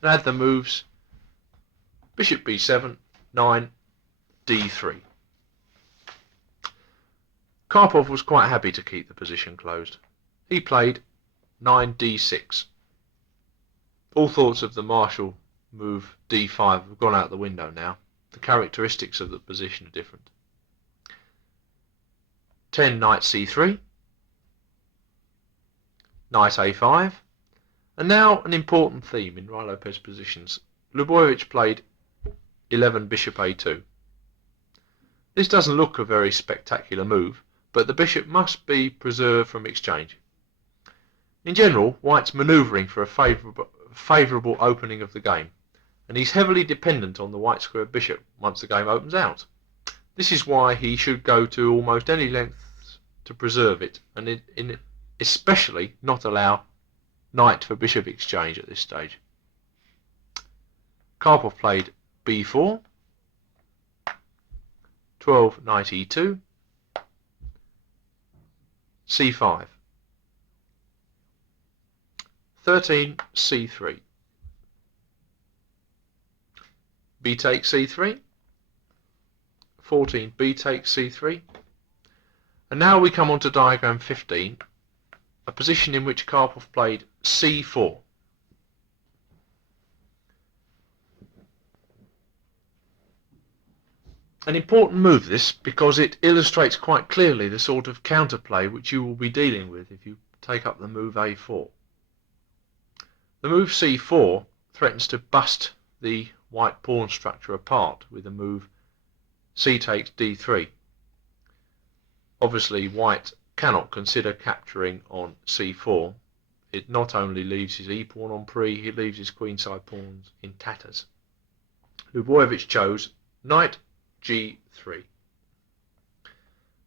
and add the moves bishop b7, 9, d3. Karpov was quite happy to keep the position closed. He played 9, d6. All thoughts of the martial move d5 have gone out the window now. The characteristics of the position are different. 10, knight c3, knight a5, and now an important theme in RUY LOPEZ positions. Lubojevich played 11, bishop a2. This doesn't look a very spectacular move, but the bishop must be preserved from exchange. In general, White's manoeuvring for a favourable opening of the game, and he's heavily dependent on the white square bishop once the game opens out. This is why he should go to almost any lengths to preserve it, and especially not allow knight for bishop exchange at this stage. Karpov played b4, 12, knight e2, c5, 13, c3, b takes c3, 14, b takes c3, and now we come on to diagram 15, a position in which Karpov played c4. An important move this, because it illustrates quite clearly the sort of counterplay which you will be dealing with if you take up the move a4. The move c4 threatens to bust the white pawn structure apart with the move c takes d3. Obviously white cannot consider capturing on c4. It not only leaves his e-pawn on pre, it leaves his queenside pawns in tatters. Lubojevich chose knight g3.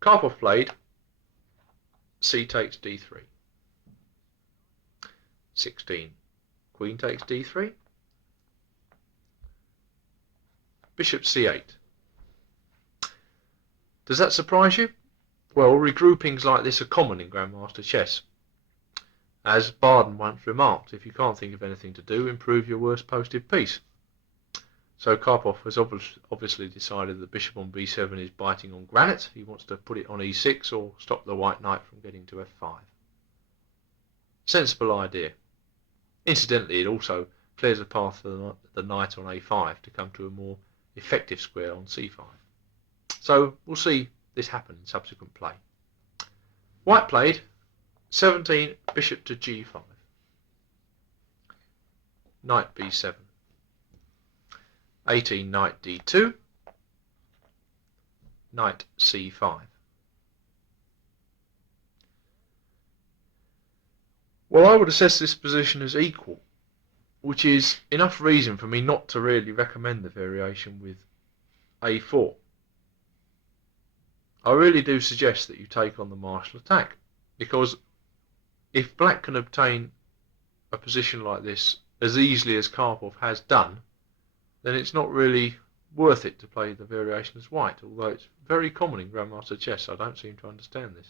Karpov played c takes d3. 16, queen takes d3. Bishop c8. Does that surprise you? Well, regroupings like this are common in Grandmaster chess. As Barden once remarked, if you can't think of anything to do, improve your worst posted piece. So Karpov has obviously decided that bishop on b7 is biting on granite. He wants to put it on e6 or stop the white knight from getting to f5. Sensible idea. Incidentally, it also clears a path for the knight on a5 to come to a more effective square on c5. So we'll see this happen in subsequent play. White played 17, bishop to g5. Knight b7. 18, knight d2, knight c5. Well, I would assess this position as equal, which is enough reason for me not to really recommend the variation with a4. I really do suggest that you take on the martial attack, because if black can obtain a position like this as easily as Karpov has done, then it's not really worth it to play the variation as white, although it's very common in Grandmaster chess. I don't seem to understand this.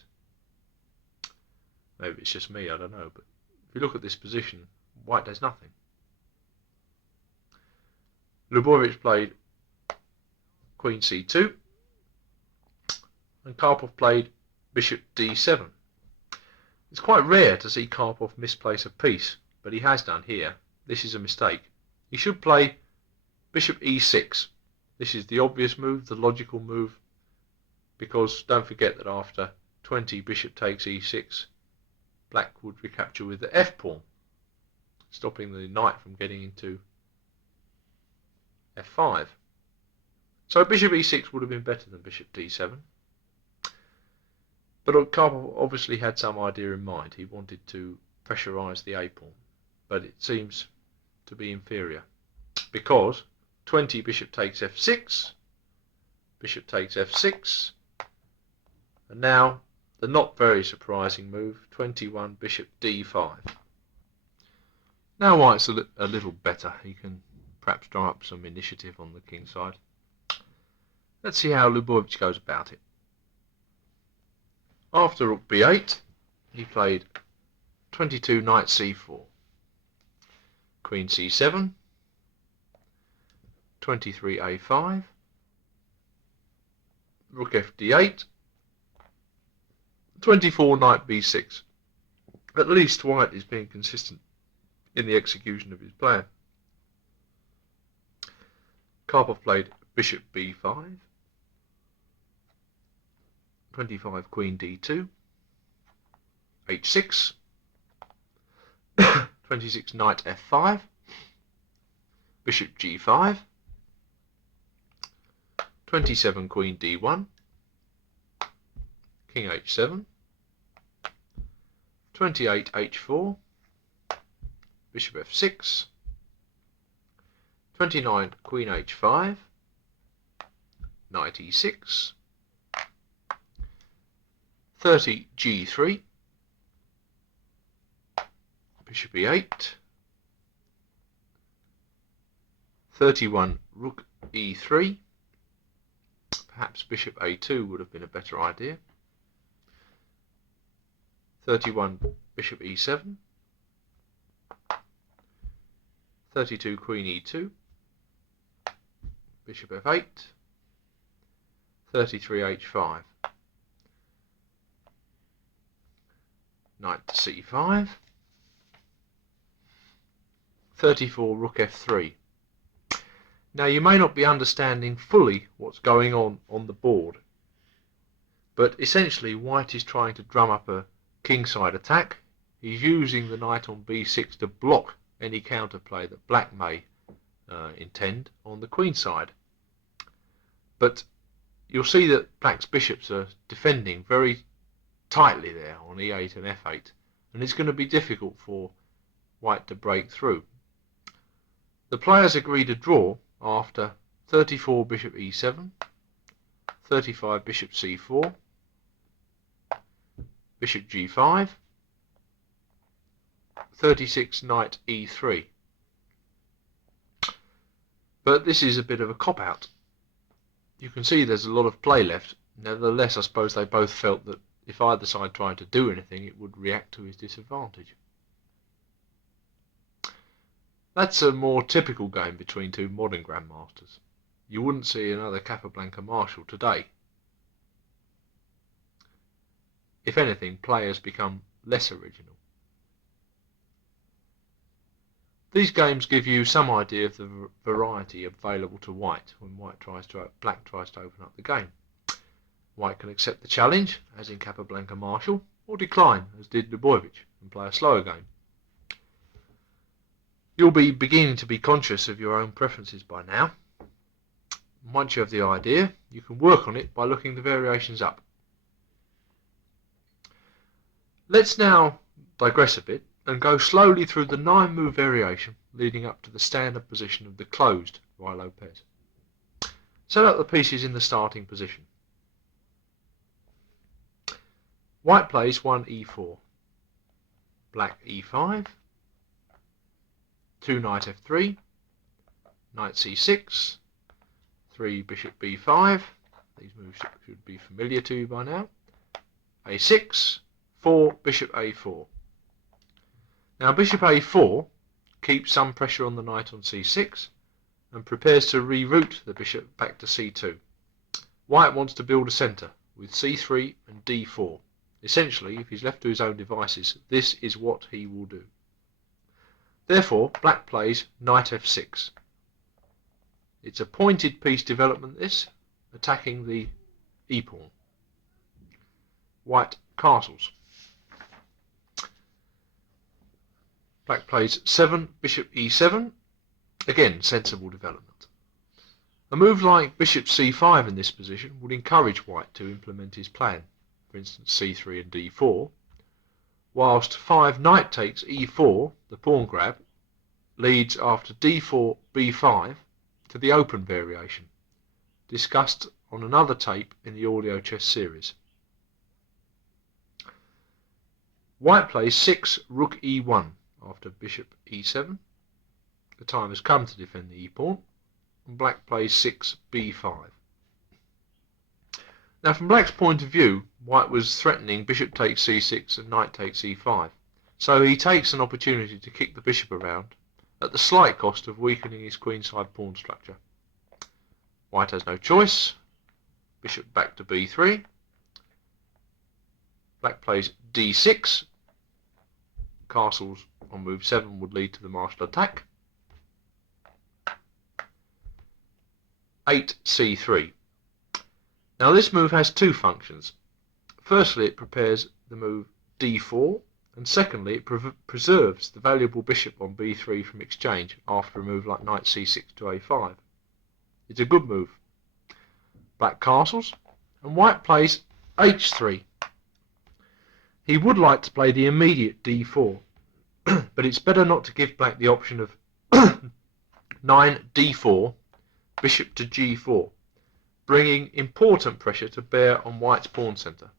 Maybe it's just me, I don't know, but if you look at this position, white does nothing. Lubojevich played queen c2, and Karpov played bishop d7. It's quite rare to see Karpov misplace a piece, but he has done here. This is a mistake. He should play bishop e6. This is the obvious move, the logical move, because don't forget that after 20 bishop takes e6, black would recapture with the f-pawn, stopping the knight from getting into f5. So bishop e6 would have been better than bishop d7. But Karpov obviously had some idea in mind. He wanted to pressurise the a-pawn, but it seems to be inferior, because 20 bishop takes f6, bishop takes f6, and now the not very surprising move, 21 bishop d5. Now white's a little better. He can perhaps draw up some initiative on the king side. Let's see how Lubojevich goes about it. After rook b8, he played 22 knight c4. Queen c7, 23 a5, Rook fd8, 24 knight b6. At least white is being consistent in the execution of his plan. Karpov played bishop b5, 25 queen d2, h6, 26 knight f5, bishop g5, 27 queen d1, king h7, 28 h4, bishop f6, 29 queen h5, knight e6, 30 g3, bishop e8, 31 rook e3, perhaps bishop a2 would have been a better idea, 31 bishop e7, 32 queen e2, bishop f8, 33 h5, knight to c5, 34 rook f3. Now you may not be understanding fully what's going on the board, but essentially white is trying to drum up a kingside attack. He's using the knight on b6 to block any counterplay that black may intend on the queen side. But you'll see that black's bishops are defending very tightly there on e8 and f8, and it's going to be difficult for white to break through. The players agreed a draw after 34 bishop e7, 35 bishop c4, bishop g5, 36 knight e3. But this is a bit of a cop-out. You can see there's a lot of play left. Nevertheless, I suppose they both felt that if either side tried to do anything, it would react to his disadvantage. That's a more typical game between two modern grandmasters. You wouldn't see another Capablanca Marshall today. If anything, players become less original. These games give you some idea of the variety available to white when black tries to open up the game. White can accept the challenge, as in Capablanca Marshall, or decline, as did Lubovich, and play a slower game. You'll be beginning to be conscious of your own preferences by now. Once you have the idea, you can work on it by looking the variations up. Let's now digress a bit and go slowly through the 9-move variation leading up to the standard position of the closed RUY LOPEZ. Set up the pieces in the starting position. White plays 1 e4, black e5, 2 knight f3, knight c6, 3 bishop b5, these moves should be familiar to you by now, a6, 4 bishop a4. Now bishop a4 keeps some pressure on the knight on c6 and prepares to reroute the bishop back to c2. White wants to build a centre with c3 and d4. Essentially, if he's left to his own devices, this is what he will do. Therefore, black plays knight f6. It's a pointed piece development, this, attacking the e-pawn. White castles. Black plays 7 bishop e7. Again, sensible development. A move like bishop c5 in this position would encourage white to implement his plan, for instance c3 and d4, whilst 5 knight takes e4, the pawn grab, leads after d4 b5 to the open variation, discussed on another tape in the audio chess series. White plays 6 rook e1 after bishop e7. The time has come to defend the e-pawn, and black plays 6 b5. Now from black's point of view, white was threatening bishop takes c6 and knight takes e5, so he takes an opportunity to kick the bishop around at the slight cost of weakening his queenside pawn structure. White has no choice. Bishop back to b3. Black plays d6. Castles on move 7 would lead to the martial attack. 8c3. Now this move has two functions. Firstly, it prepares the move d4, and secondly, it preserves the valuable bishop on b3 from exchange after a move like knight c6 to a5. It's a good move. Black castles, and white plays h3. He would like to play the immediate d4, but it's better not to give black the option of 9 d4, bishop to g4, bringing important pressure to bear on white's pawn centre.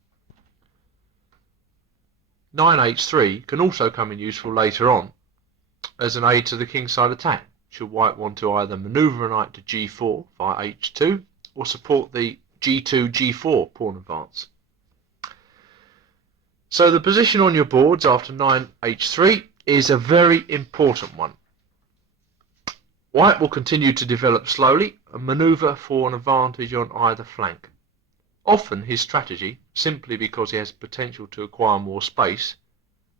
9 h3 can also come in useful later on as an aid to the kingside attack, should white want to either manoeuvre a knight to g4 via h2 or support the g2, g4 pawn advance. So the position on your boards after 9 h3 is a very important one. White will continue to develop slowly and manoeuvre for an advantage on either flank. Often his strategy, simply because he has potential to acquire more space,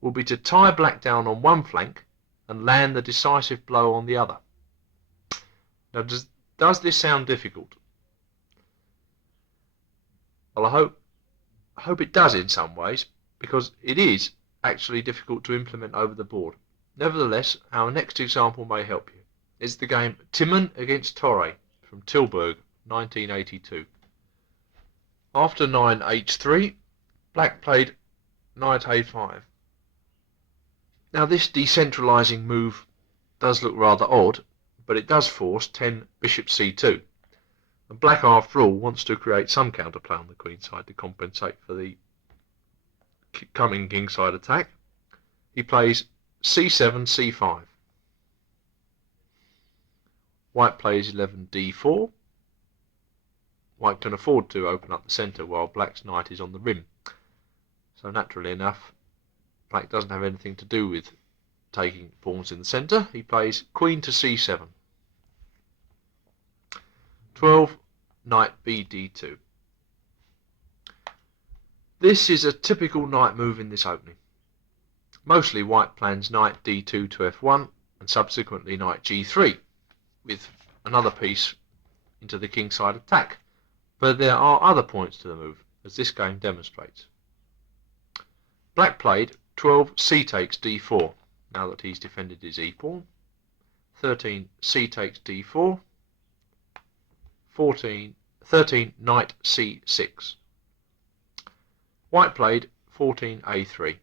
will be to tie black down on one flank and land the decisive blow on the other. Now, does this sound difficult? Well, I hope it does in some ways, because it is actually difficult to implement over the board. Nevertheless, our next example may help you. It's the game Timon against Torre from Tilburg, 1982. After 9 h3, black played knight a5. Now this decentralizing move does look rather odd, but it does force 10 bishop c2. And black, after all, wants to create some counterplay on the queen side to compensate for the coming kingside attack. He plays c7, c5. White plays 11 d4. White can afford to open up the centre while black's knight is on the rim. So naturally enough, black doesn't have anything to do with taking pawns in the centre. He plays queen to c7. 12, knight bd2. This is a typical knight move in this opening. Mostly white plans knight d2 to f1 and subsequently knight g3 with another piece into the kingside attack. But there are other points to the move, as this game demonstrates. Black played 12 c takes d4, now that he's defended his e-pawn. 13 c takes d4. 13 knight c6. White played 14 a3.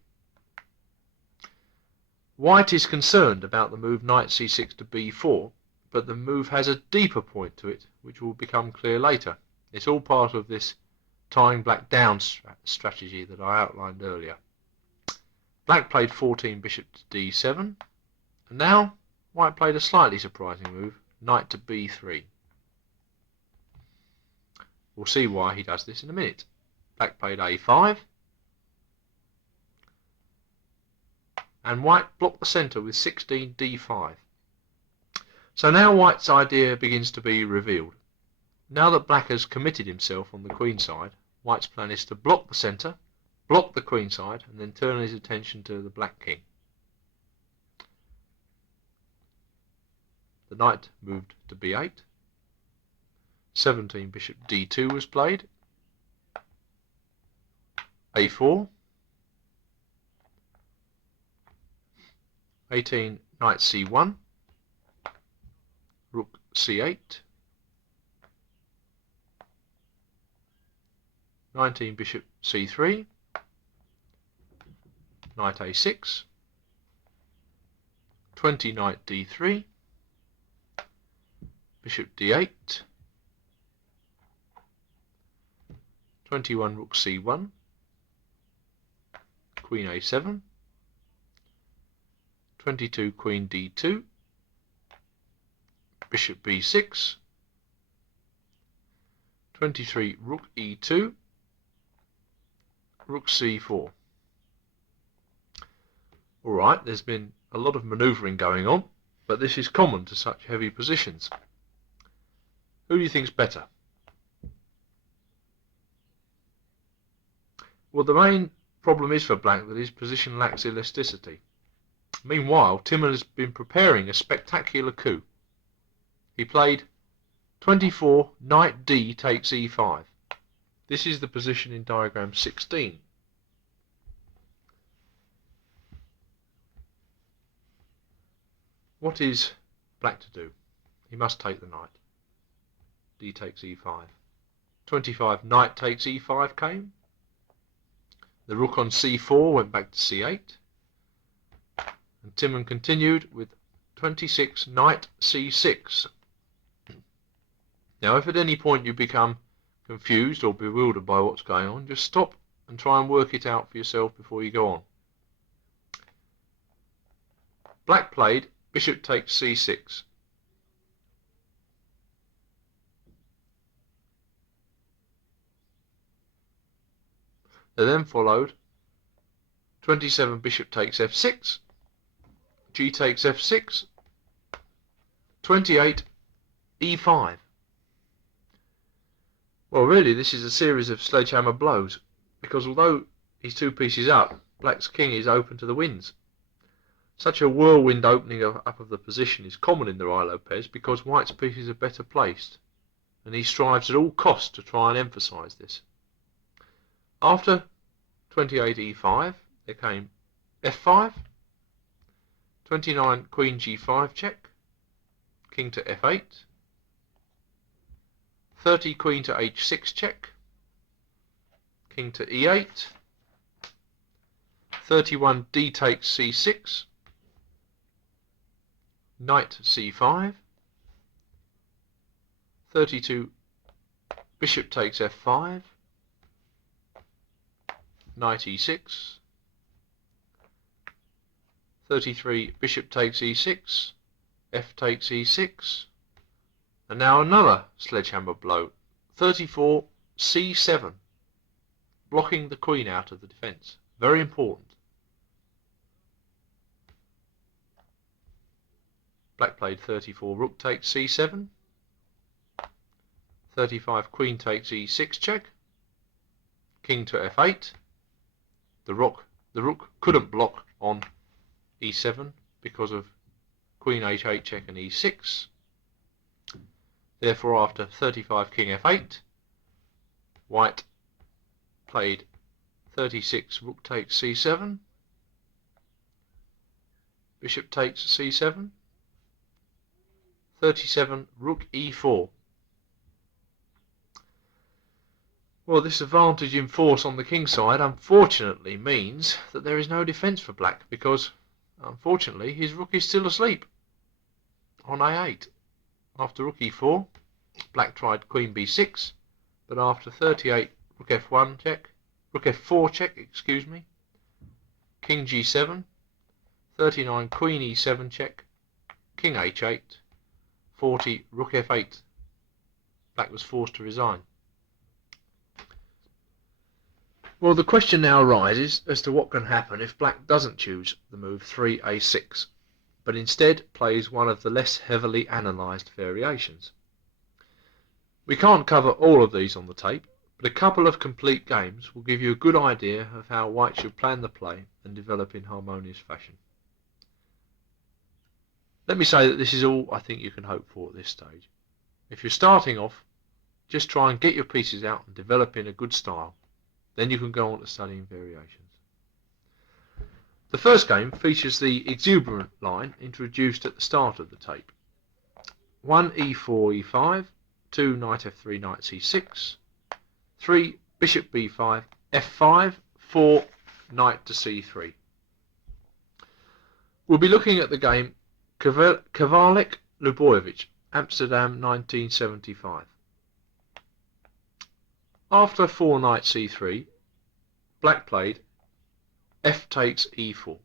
White is concerned about the move knight c6 to b4, but the move has a deeper point to it, which will become clear later. It's all part of this tying black down strategy that I outlined earlier. Black played 14 bishop to d7, and now white played a slightly surprising move, knight to b3. We'll see why he does this in a minute. Black played a5, and white blocked the centre with 16 d5. So now white's idea begins to be revealed. Now that black has committed himself on the queen side, white's plan is to block the centre, block the queen side, and then turn his attention to the black king. The knight moved to b8. 17 bishop d2 was played. a4. 18 knight c1. Rook c8. 19 bishop c3. Knight a6. 20 knight d3. Bishop d8. 21 rook c1. Queen a7. 22 queen d2. Bishop b6. 23 rook e2. Rook c4. Alright, there's been a lot of manoeuvring going on, but this is common to such heavy positions. Who do you think's better? Well, the main problem is for black that his position lacks elasticity. Meanwhile, Timon has been preparing a spectacular coup. He played 24 knight d takes e5. This is the position in diagram 16. What is black to do? He must take the knight. D takes e5. 25 knight takes e5 came. The rook on c4 went back to c8. And Timon continued with 26 knight c6. Now if at any point you become confused or bewildered by what's going on, just stop and try and work it out for yourself before you go on. Black played bishop takes c6. There then followed 27 bishop takes f6, g takes f6, 28 e5. Well, really this is a series of sledgehammer blows, because although he's 2 pieces up, black's king is open to the winds. Such a whirlwind opening up of the position is common in the RUY LOPEZ because white's pieces are better placed, and he strives at all costs to try and emphasise this. After 28 e5, there came f5, 29 queen g5 check, king to f8, 30 queen to h6 check, king to e8, 31 d takes c6, knight c5, 32 bishop takes f5, knight e6, 33 bishop takes e6, f takes e6, and now another sledgehammer blow, 34 c7, blocking the queen out of the defence. Very important. Black played 34 rook takes c7, 35 queen takes e6 check, king to f8. The rook couldn't block on e7 because of queen h8 check and e6. Therefore, after 35 king f8, white played 36 rook takes c7, bishop takes c7, 37 rook e4. Well, this advantage in force on the king side unfortunately means that there is no defence for black because unfortunately his rook is still asleep on a8. After rook e4, black tried queen b6, but after 38 rook f1 check, rook f4 check, excuse me, king g7, 39 queen e7 check, king h8, 40 rook f8. Black was forced to resign. Well, the question now arises as to what can happen if black doesn't choose the move 3a6, but instead plays one of the less heavily analysed variations. We can't cover all of these on the tape, but a couple of complete games will give you a good idea of how white should plan the play and develop in harmonious fashion. Let me say that this is all I think you can hope for at this stage. If you're starting off, just try and get your pieces out and develop in a good style. Then you can go on to studying variations. The first game features the exuberant line introduced at the start of the tape. 1 e4 e5, 2 knight f3 knight c6, 3 bishop b5 f5, 4 knight to c3. We'll be looking at the game Kavalik-Lubojevic, Amsterdam 1975. After 4 knight c3, black played f takes e4.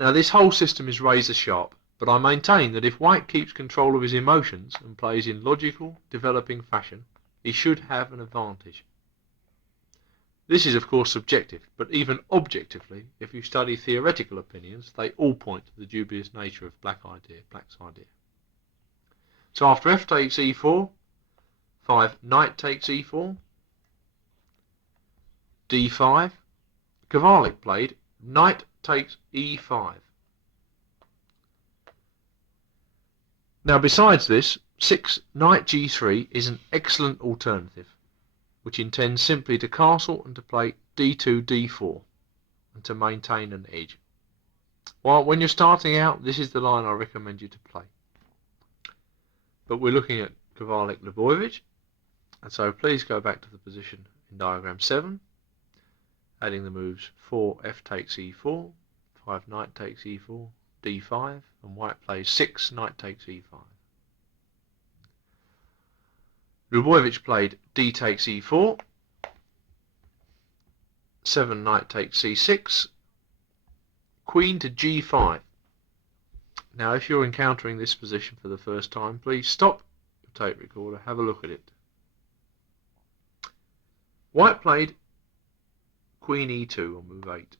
Now this whole system is razor sharp, but I maintain that if white keeps control of his emotions and plays in logical, developing fashion, he should have an advantage. This is of course subjective, but even objectively, if you study theoretical opinions, they all point to the dubious nature of Black's idea. So after f takes e4, 5 knight takes e4, d5, Kovalik played knight takes e5. Now besides this, 6 knight g3 is an excellent alternative, which intends simply to castle and to play d2, d4, and to maintain an edge. Well, when you're starting out, this is the line I recommend you to play. But we're looking at Kovalik Lebojevic, and so please go back to the position in diagram 7, adding the moves 4 f takes e4, 5 knight takes e4, d5, and white plays 6 knight takes e5. Lebojevic played d takes e4, 7 knight takes c6, queen to g5. Now if you're encountering this position for the first time, please stop your tape recorder, have a look at it. White played queen e2 on move 8.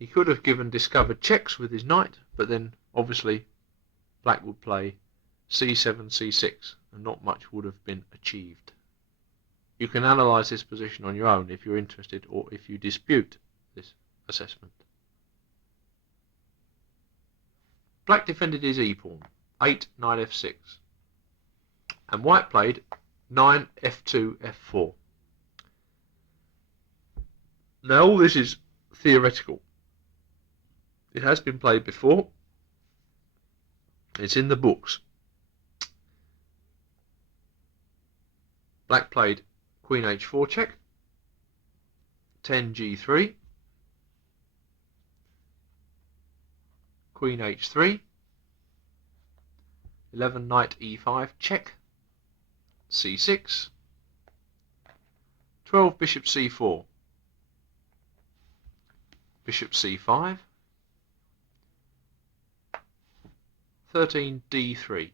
He could have given discovered checks with his knight, but then obviously black would play c7, c6, and not much would have been achieved. You can analyse this position on your own if you're interested, or if you dispute this assessment. Black defended his e-pawn, 8 knight f6, and white played 9 f2 f4. Now all this is theoretical. It has been played before. It's in the books. Black played queen h4 check, 10 g3, queen h3, 11 knight e5 check, c6, 12 bishop c4, bishop c5, 13 d3,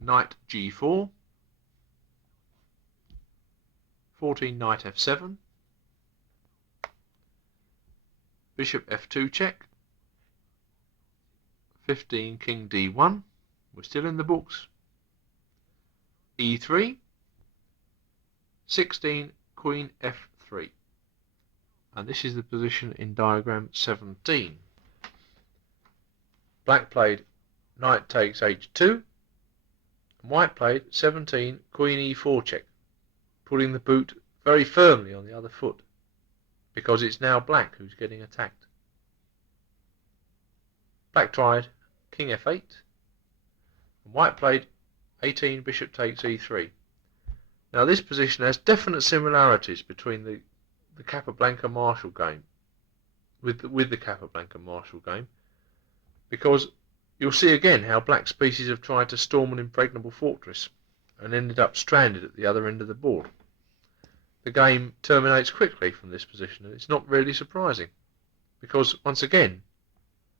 knight g4, 14 knight f7, bishop f2 check, 15 king d1, we're still in the books, e3, 16 queen f3, and this is the position in diagram 17. Black played knight takes h2, and white played 17 queen e4 check, putting the boot very firmly on the other foot, because it's now black who's getting attacked. Black tried king f8, and white played 18 bishop takes e3. Now this position has definite similarities between the Capablanca-Marshall game, with the Capablanca-Marshall game, because you'll see again how black's pieces have tried to storm an impregnable fortress and ended up stranded at the other end of the board. The game terminates quickly from this position, and it's not really surprising, because once again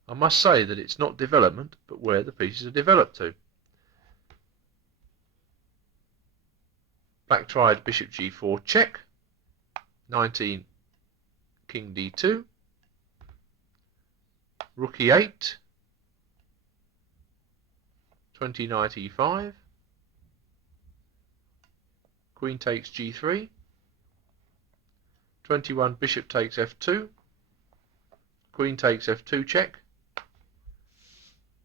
I must say that it's not development but where the pieces are developed to. Black tried bishop g4 check, 19 king d2, rook e8, 20 knight e5, queen takes g3, 21 bishop takes f2, queen takes f2 check,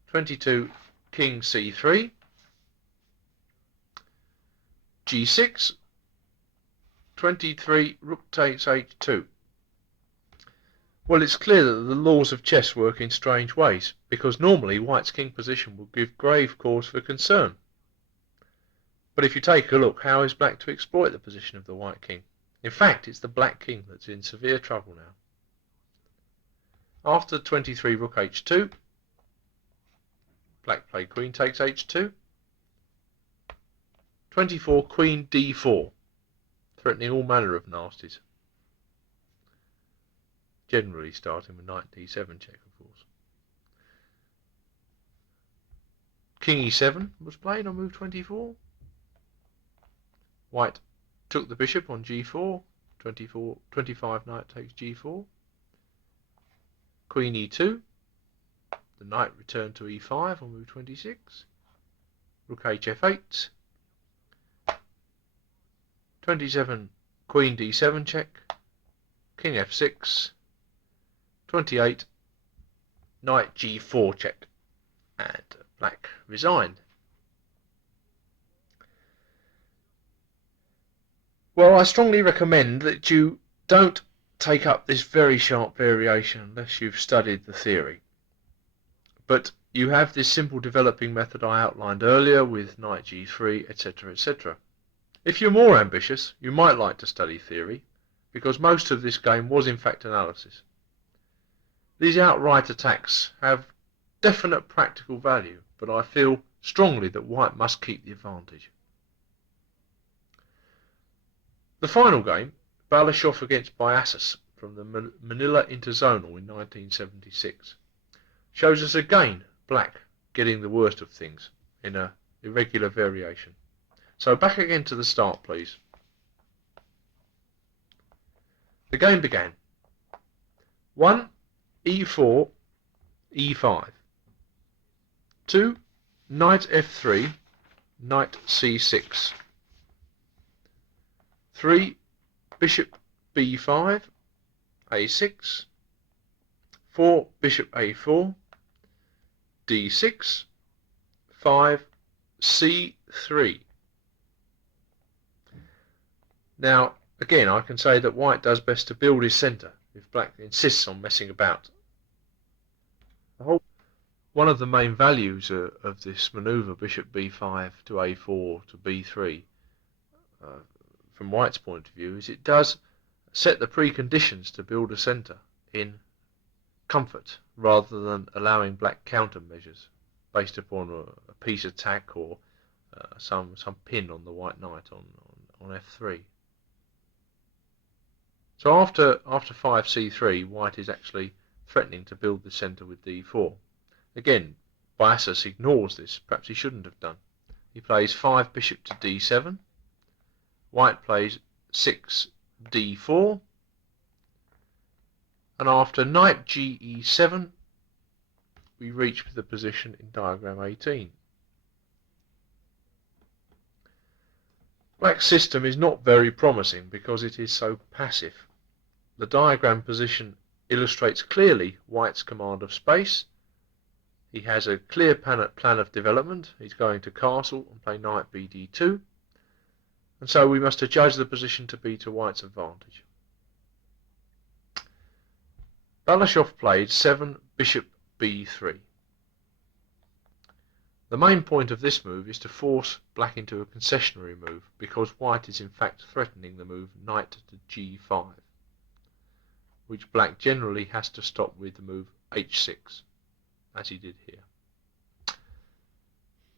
22 king c3, g6, 23 rook takes h2. Well, it's clear that the laws of chess work in strange ways, because normally white's king position will give grave cause for concern. But if you take a look, how is black to exploit the position of the white king? In fact, it's the black king that's in severe trouble now. After 23 rook h2, black played queen takes h2, 24 queen d4, threatening all manner of nasties. Generally starting with knight d7 check, of course. King e7 was played on move 24. White took the bishop on g4, 25 knight takes g4, queen e2, the knight returned to e5 on move 26, rook hf8, 27, queen d7 check, king f6, 28, knight g4 check, and black resigned. Well, I strongly recommend that you don't take up this very sharp variation unless you've studied the theory. But you have this simple developing method I outlined earlier with knight g3, etc., etc. If you're more ambitious, you might like to study theory, because most of this game was in fact analysis. These outright attacks have definite practical value, but I feel strongly that white must keep the advantage. The final game, Balashov against Biasis from the Manila Interzonal in 1976, shows us again black getting the worst of things in an irregular variation. So back again to the start, please. The game began. 1, e4, e5. 2, knight f3, knight c6. 3, bishop b5, a6. 4, bishop a4, d6. 5, c3. Now, again, I can say that white does best to build his centre if black insists on messing about. One of the main values of this manoeuvre, bishop b5 to a4 to b3, from white's point of view, is it does set the preconditions to build a centre in comfort rather than allowing black countermeasures based upon a piece attack or some pin on the white knight on f3. So after 5c3, white is actually threatening to build the centre with d4. Again, Biasis ignores this. Perhaps he shouldn't have done. He plays 5 bishop to d7. White plays 6 d4. And after knight ge7, we reach the position in diagram 18. Black's system is not very promising because it is so passive. The diagram position illustrates clearly white's command of space. He has a clear plan of development. He's going to castle and play knight bd2. And so we must adjudge the position to be to white's advantage. Balashov played 7 bishop b3. The main point of this move is to force black into a concessionary move, because white is in fact threatening the move knight to g5, which black generally has to stop with the move h6, as he did here.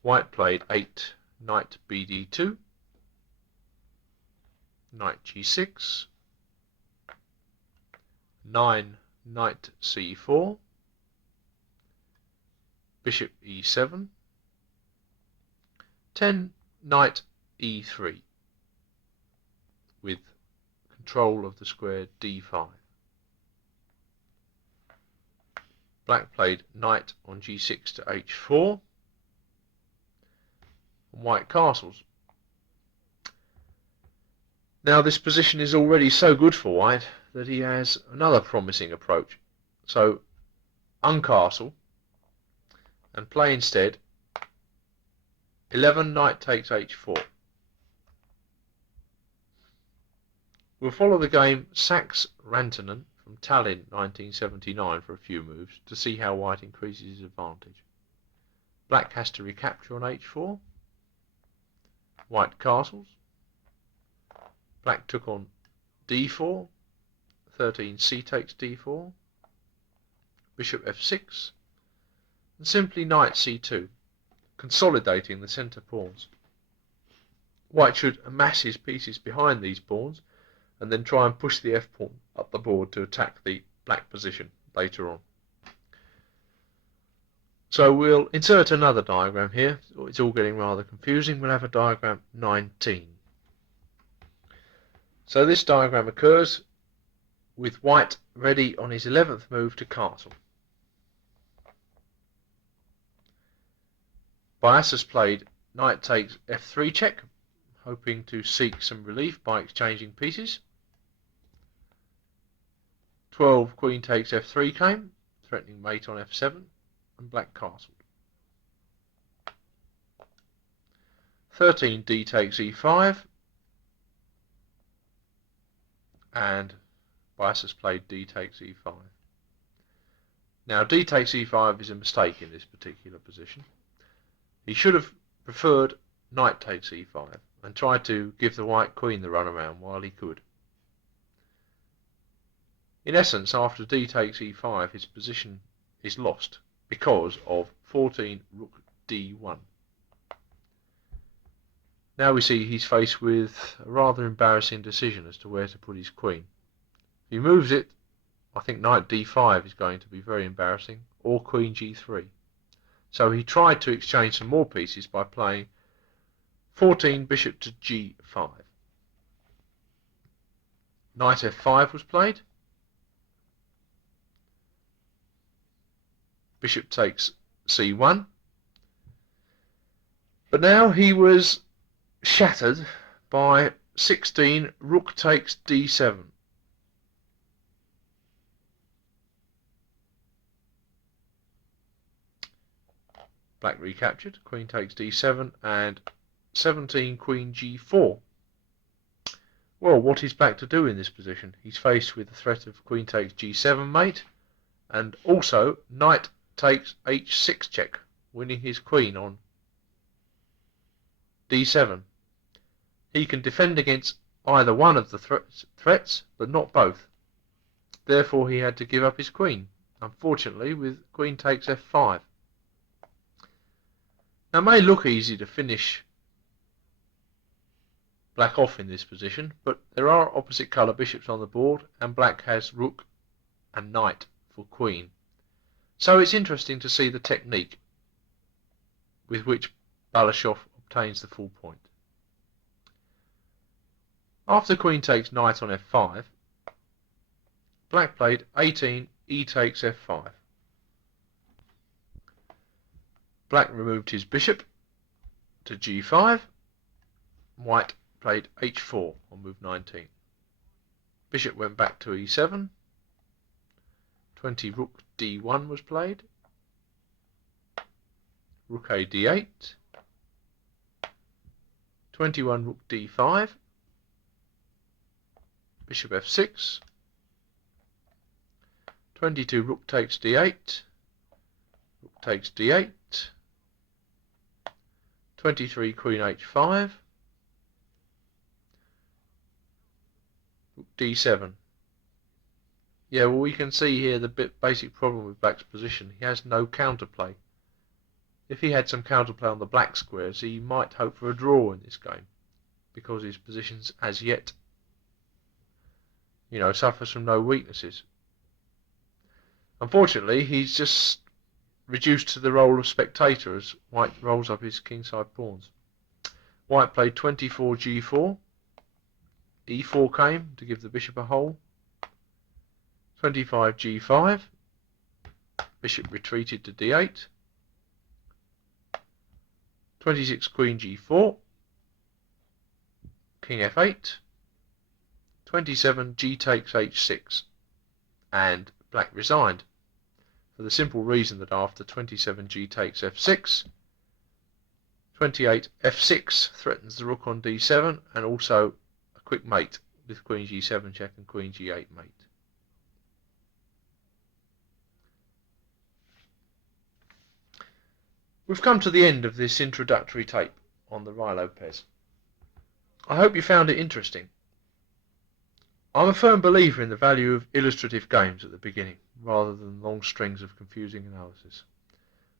White played 8 knight bd2, knight g6, 9 knight c4, bishop e7, 10 knight e3 with control of the square d5. Black played knight on g6 to h4, and white castles. Now this position is already so good for white that he has another promising approach. So uncastle and play instead 11 knight takes h4. We'll follow the game Sachs-Rantanen from Tallinn 1979 for a few moves to see how white increases his advantage. Black has to recapture on h4. White castles. Black took on d4. 13 c takes d4. Bishop f6. And simply knight c2, consolidating the centre pawns. White should amass his pieces behind these pawns and then try and push the f-pawn up the board to attack the black position later on. So we'll insert another diagram here. It's all getting rather confusing. We'll have a diagram 19. So this diagram occurs with white ready on his 11th move to castle. Bias has played knight takes f3 check, hoping to seek some relief by exchanging pieces. 12 queen takes f3 came, threatening mate on f7, and black castled. 13 d takes e5, and Bias has played d takes e5. Now d takes e5 is a mistake in this particular position. He should have preferred knight takes e5 and tried to give the white queen the runaround while he could. In essence, after d takes e5, his position is lost because of 14 rook d1. Now we see he's faced with a rather embarrassing decision as to where to put his queen. If he moves it, I think knight d5 is going to be very embarrassing, or queen g3. So he tried to exchange some more pieces by playing 14 bishop to g5. Knight f5 was played. Bishop takes c1. But now he was shattered by 16 rook takes d7. Black recaptured, queen takes d7, and 17 queen g4. Well, what is black to do in this position? He's faced with the threat of queen takes g7 mate, and also knight takes h6 check, winning his queen on d7. He can defend against either one of the threats, but not both. Therefore he had to give up his queen, unfortunately with queen takes f5. Now it may look easy to finish black off in this position, but there are opposite colour bishops on the board, and black has rook and knight for queen. So it's interesting to see the technique with which Balashov obtains the full point. After queen takes knight on f5, black played 18 e takes f5. Black removed his bishop to g5. White played h4 on move 19. Bishop went back to e7. 20 rook d1 was played. Rook a d8. 21 rook d5. Bishop f6. 22 rook takes d8. Rook takes d8. 23 queen h5. Rook d7. Yeah, well, we can see here the basic problem with black's position. He has no counterplay. If he had some counterplay on the black squares, he might hope for a draw in this game, because his positions as yet, suffers from no weaknesses. Unfortunately, he's just reduced to the role of spectator as white rolls up his kingside pawns. White played 24 g4. e4 came to give the bishop a hole. 25 g5. Bishop retreated to d8. 26 queen g4. King f8. 27 g takes h6. And black resigned, for the simple reason that after 27 g takes f6, 28 f6 threatens the rook on d7, and also a quick mate with queen g7 check and queen g8 mate. We've come to the end of this introductory tape on the RUY LOPEZ. I hope you found it interesting. I'm a firm believer in the value of illustrative games at the beginning, rather than long strings of confusing analysis.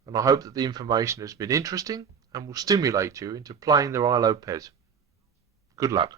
And I hope that the information has been interesting and will stimulate you into playing the RUY LOPEZ. Good luck.